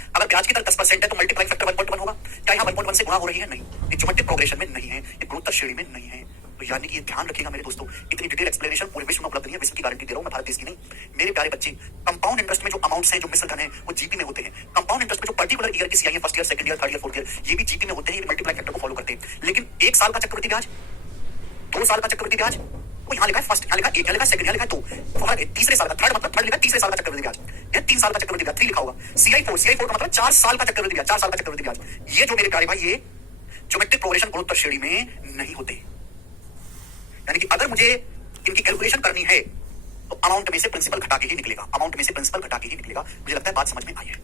अगर ब्याज की दर 10% है तो मल्टीप्लाइंग फैक्टर 1.1 होगा। क्या यहाँ 1.1 से गुणा हो रही है? नहीं, ये ज्योमेट्रिक प्रोग्रेशन में नहीं है, ये गुणोत्तर श्रेणी में नहीं है। तो यानी कि ये ध्यान रखिएगा मेरे दोस्तों, इतनी डिटेल एक्सप्लेनेशन पूरे विश्व में उपलब्ध नहीं है, विश्व की गारंटी दे रहा हूं मैं, भारत देश की नहीं। मेरे प्यारे बच्चे कंपाउंड इंटरेस्ट में जो अमाउंट्स हैं, जो मिश्र धन है, वो जीपी में होते हैं। कंपाउंड इंटरेस्ट में जो पर्टिकुलर ईयर की सीआई है, first year, second year, third year, fourth year, ये भी जीपी में होते हैं, ये मल्टीप्लाइंग फैक्टर को फॉलो करते हैं। लेकिन 1 साल का चक्रवृद्धि ब्याज, 2 साल का चक्रवृद्धि ब्याज, वो यहाँ लिखा है फर्स्ट, यहाँ लिखा है 1, यहाँ लिखा है सेकंड, यहाँ लिखा है 2, तीसरे साल का, थर्ड मतलब थर्ड लिखा है तीसरे साल का चक्रवृद्धि ब्याज। यह 3 साल का चक्रवृद्धि ब्याज 3 लिखा होगा। CI4 का मतलब 4 साल का चक्रवृद्धि ब्याज, 4 साल का चक्रवृद्धि ब्याज। ये जो मेरे प्यारे भाई, ये ज्योमेट्रिक प्रोग्रेशन गुणोत्तर श्रेणी में नहीं होते। यानी कि अगर मुझे इनकी कैलकुलेशन करनी है तो अमाउंट में से प्रिंसिपल घटा के ही निकलेगा, अमाउंट में से प्रिंसिपल घटा के ही निकलेगा। मुझे लगता है बात समझ में आई है।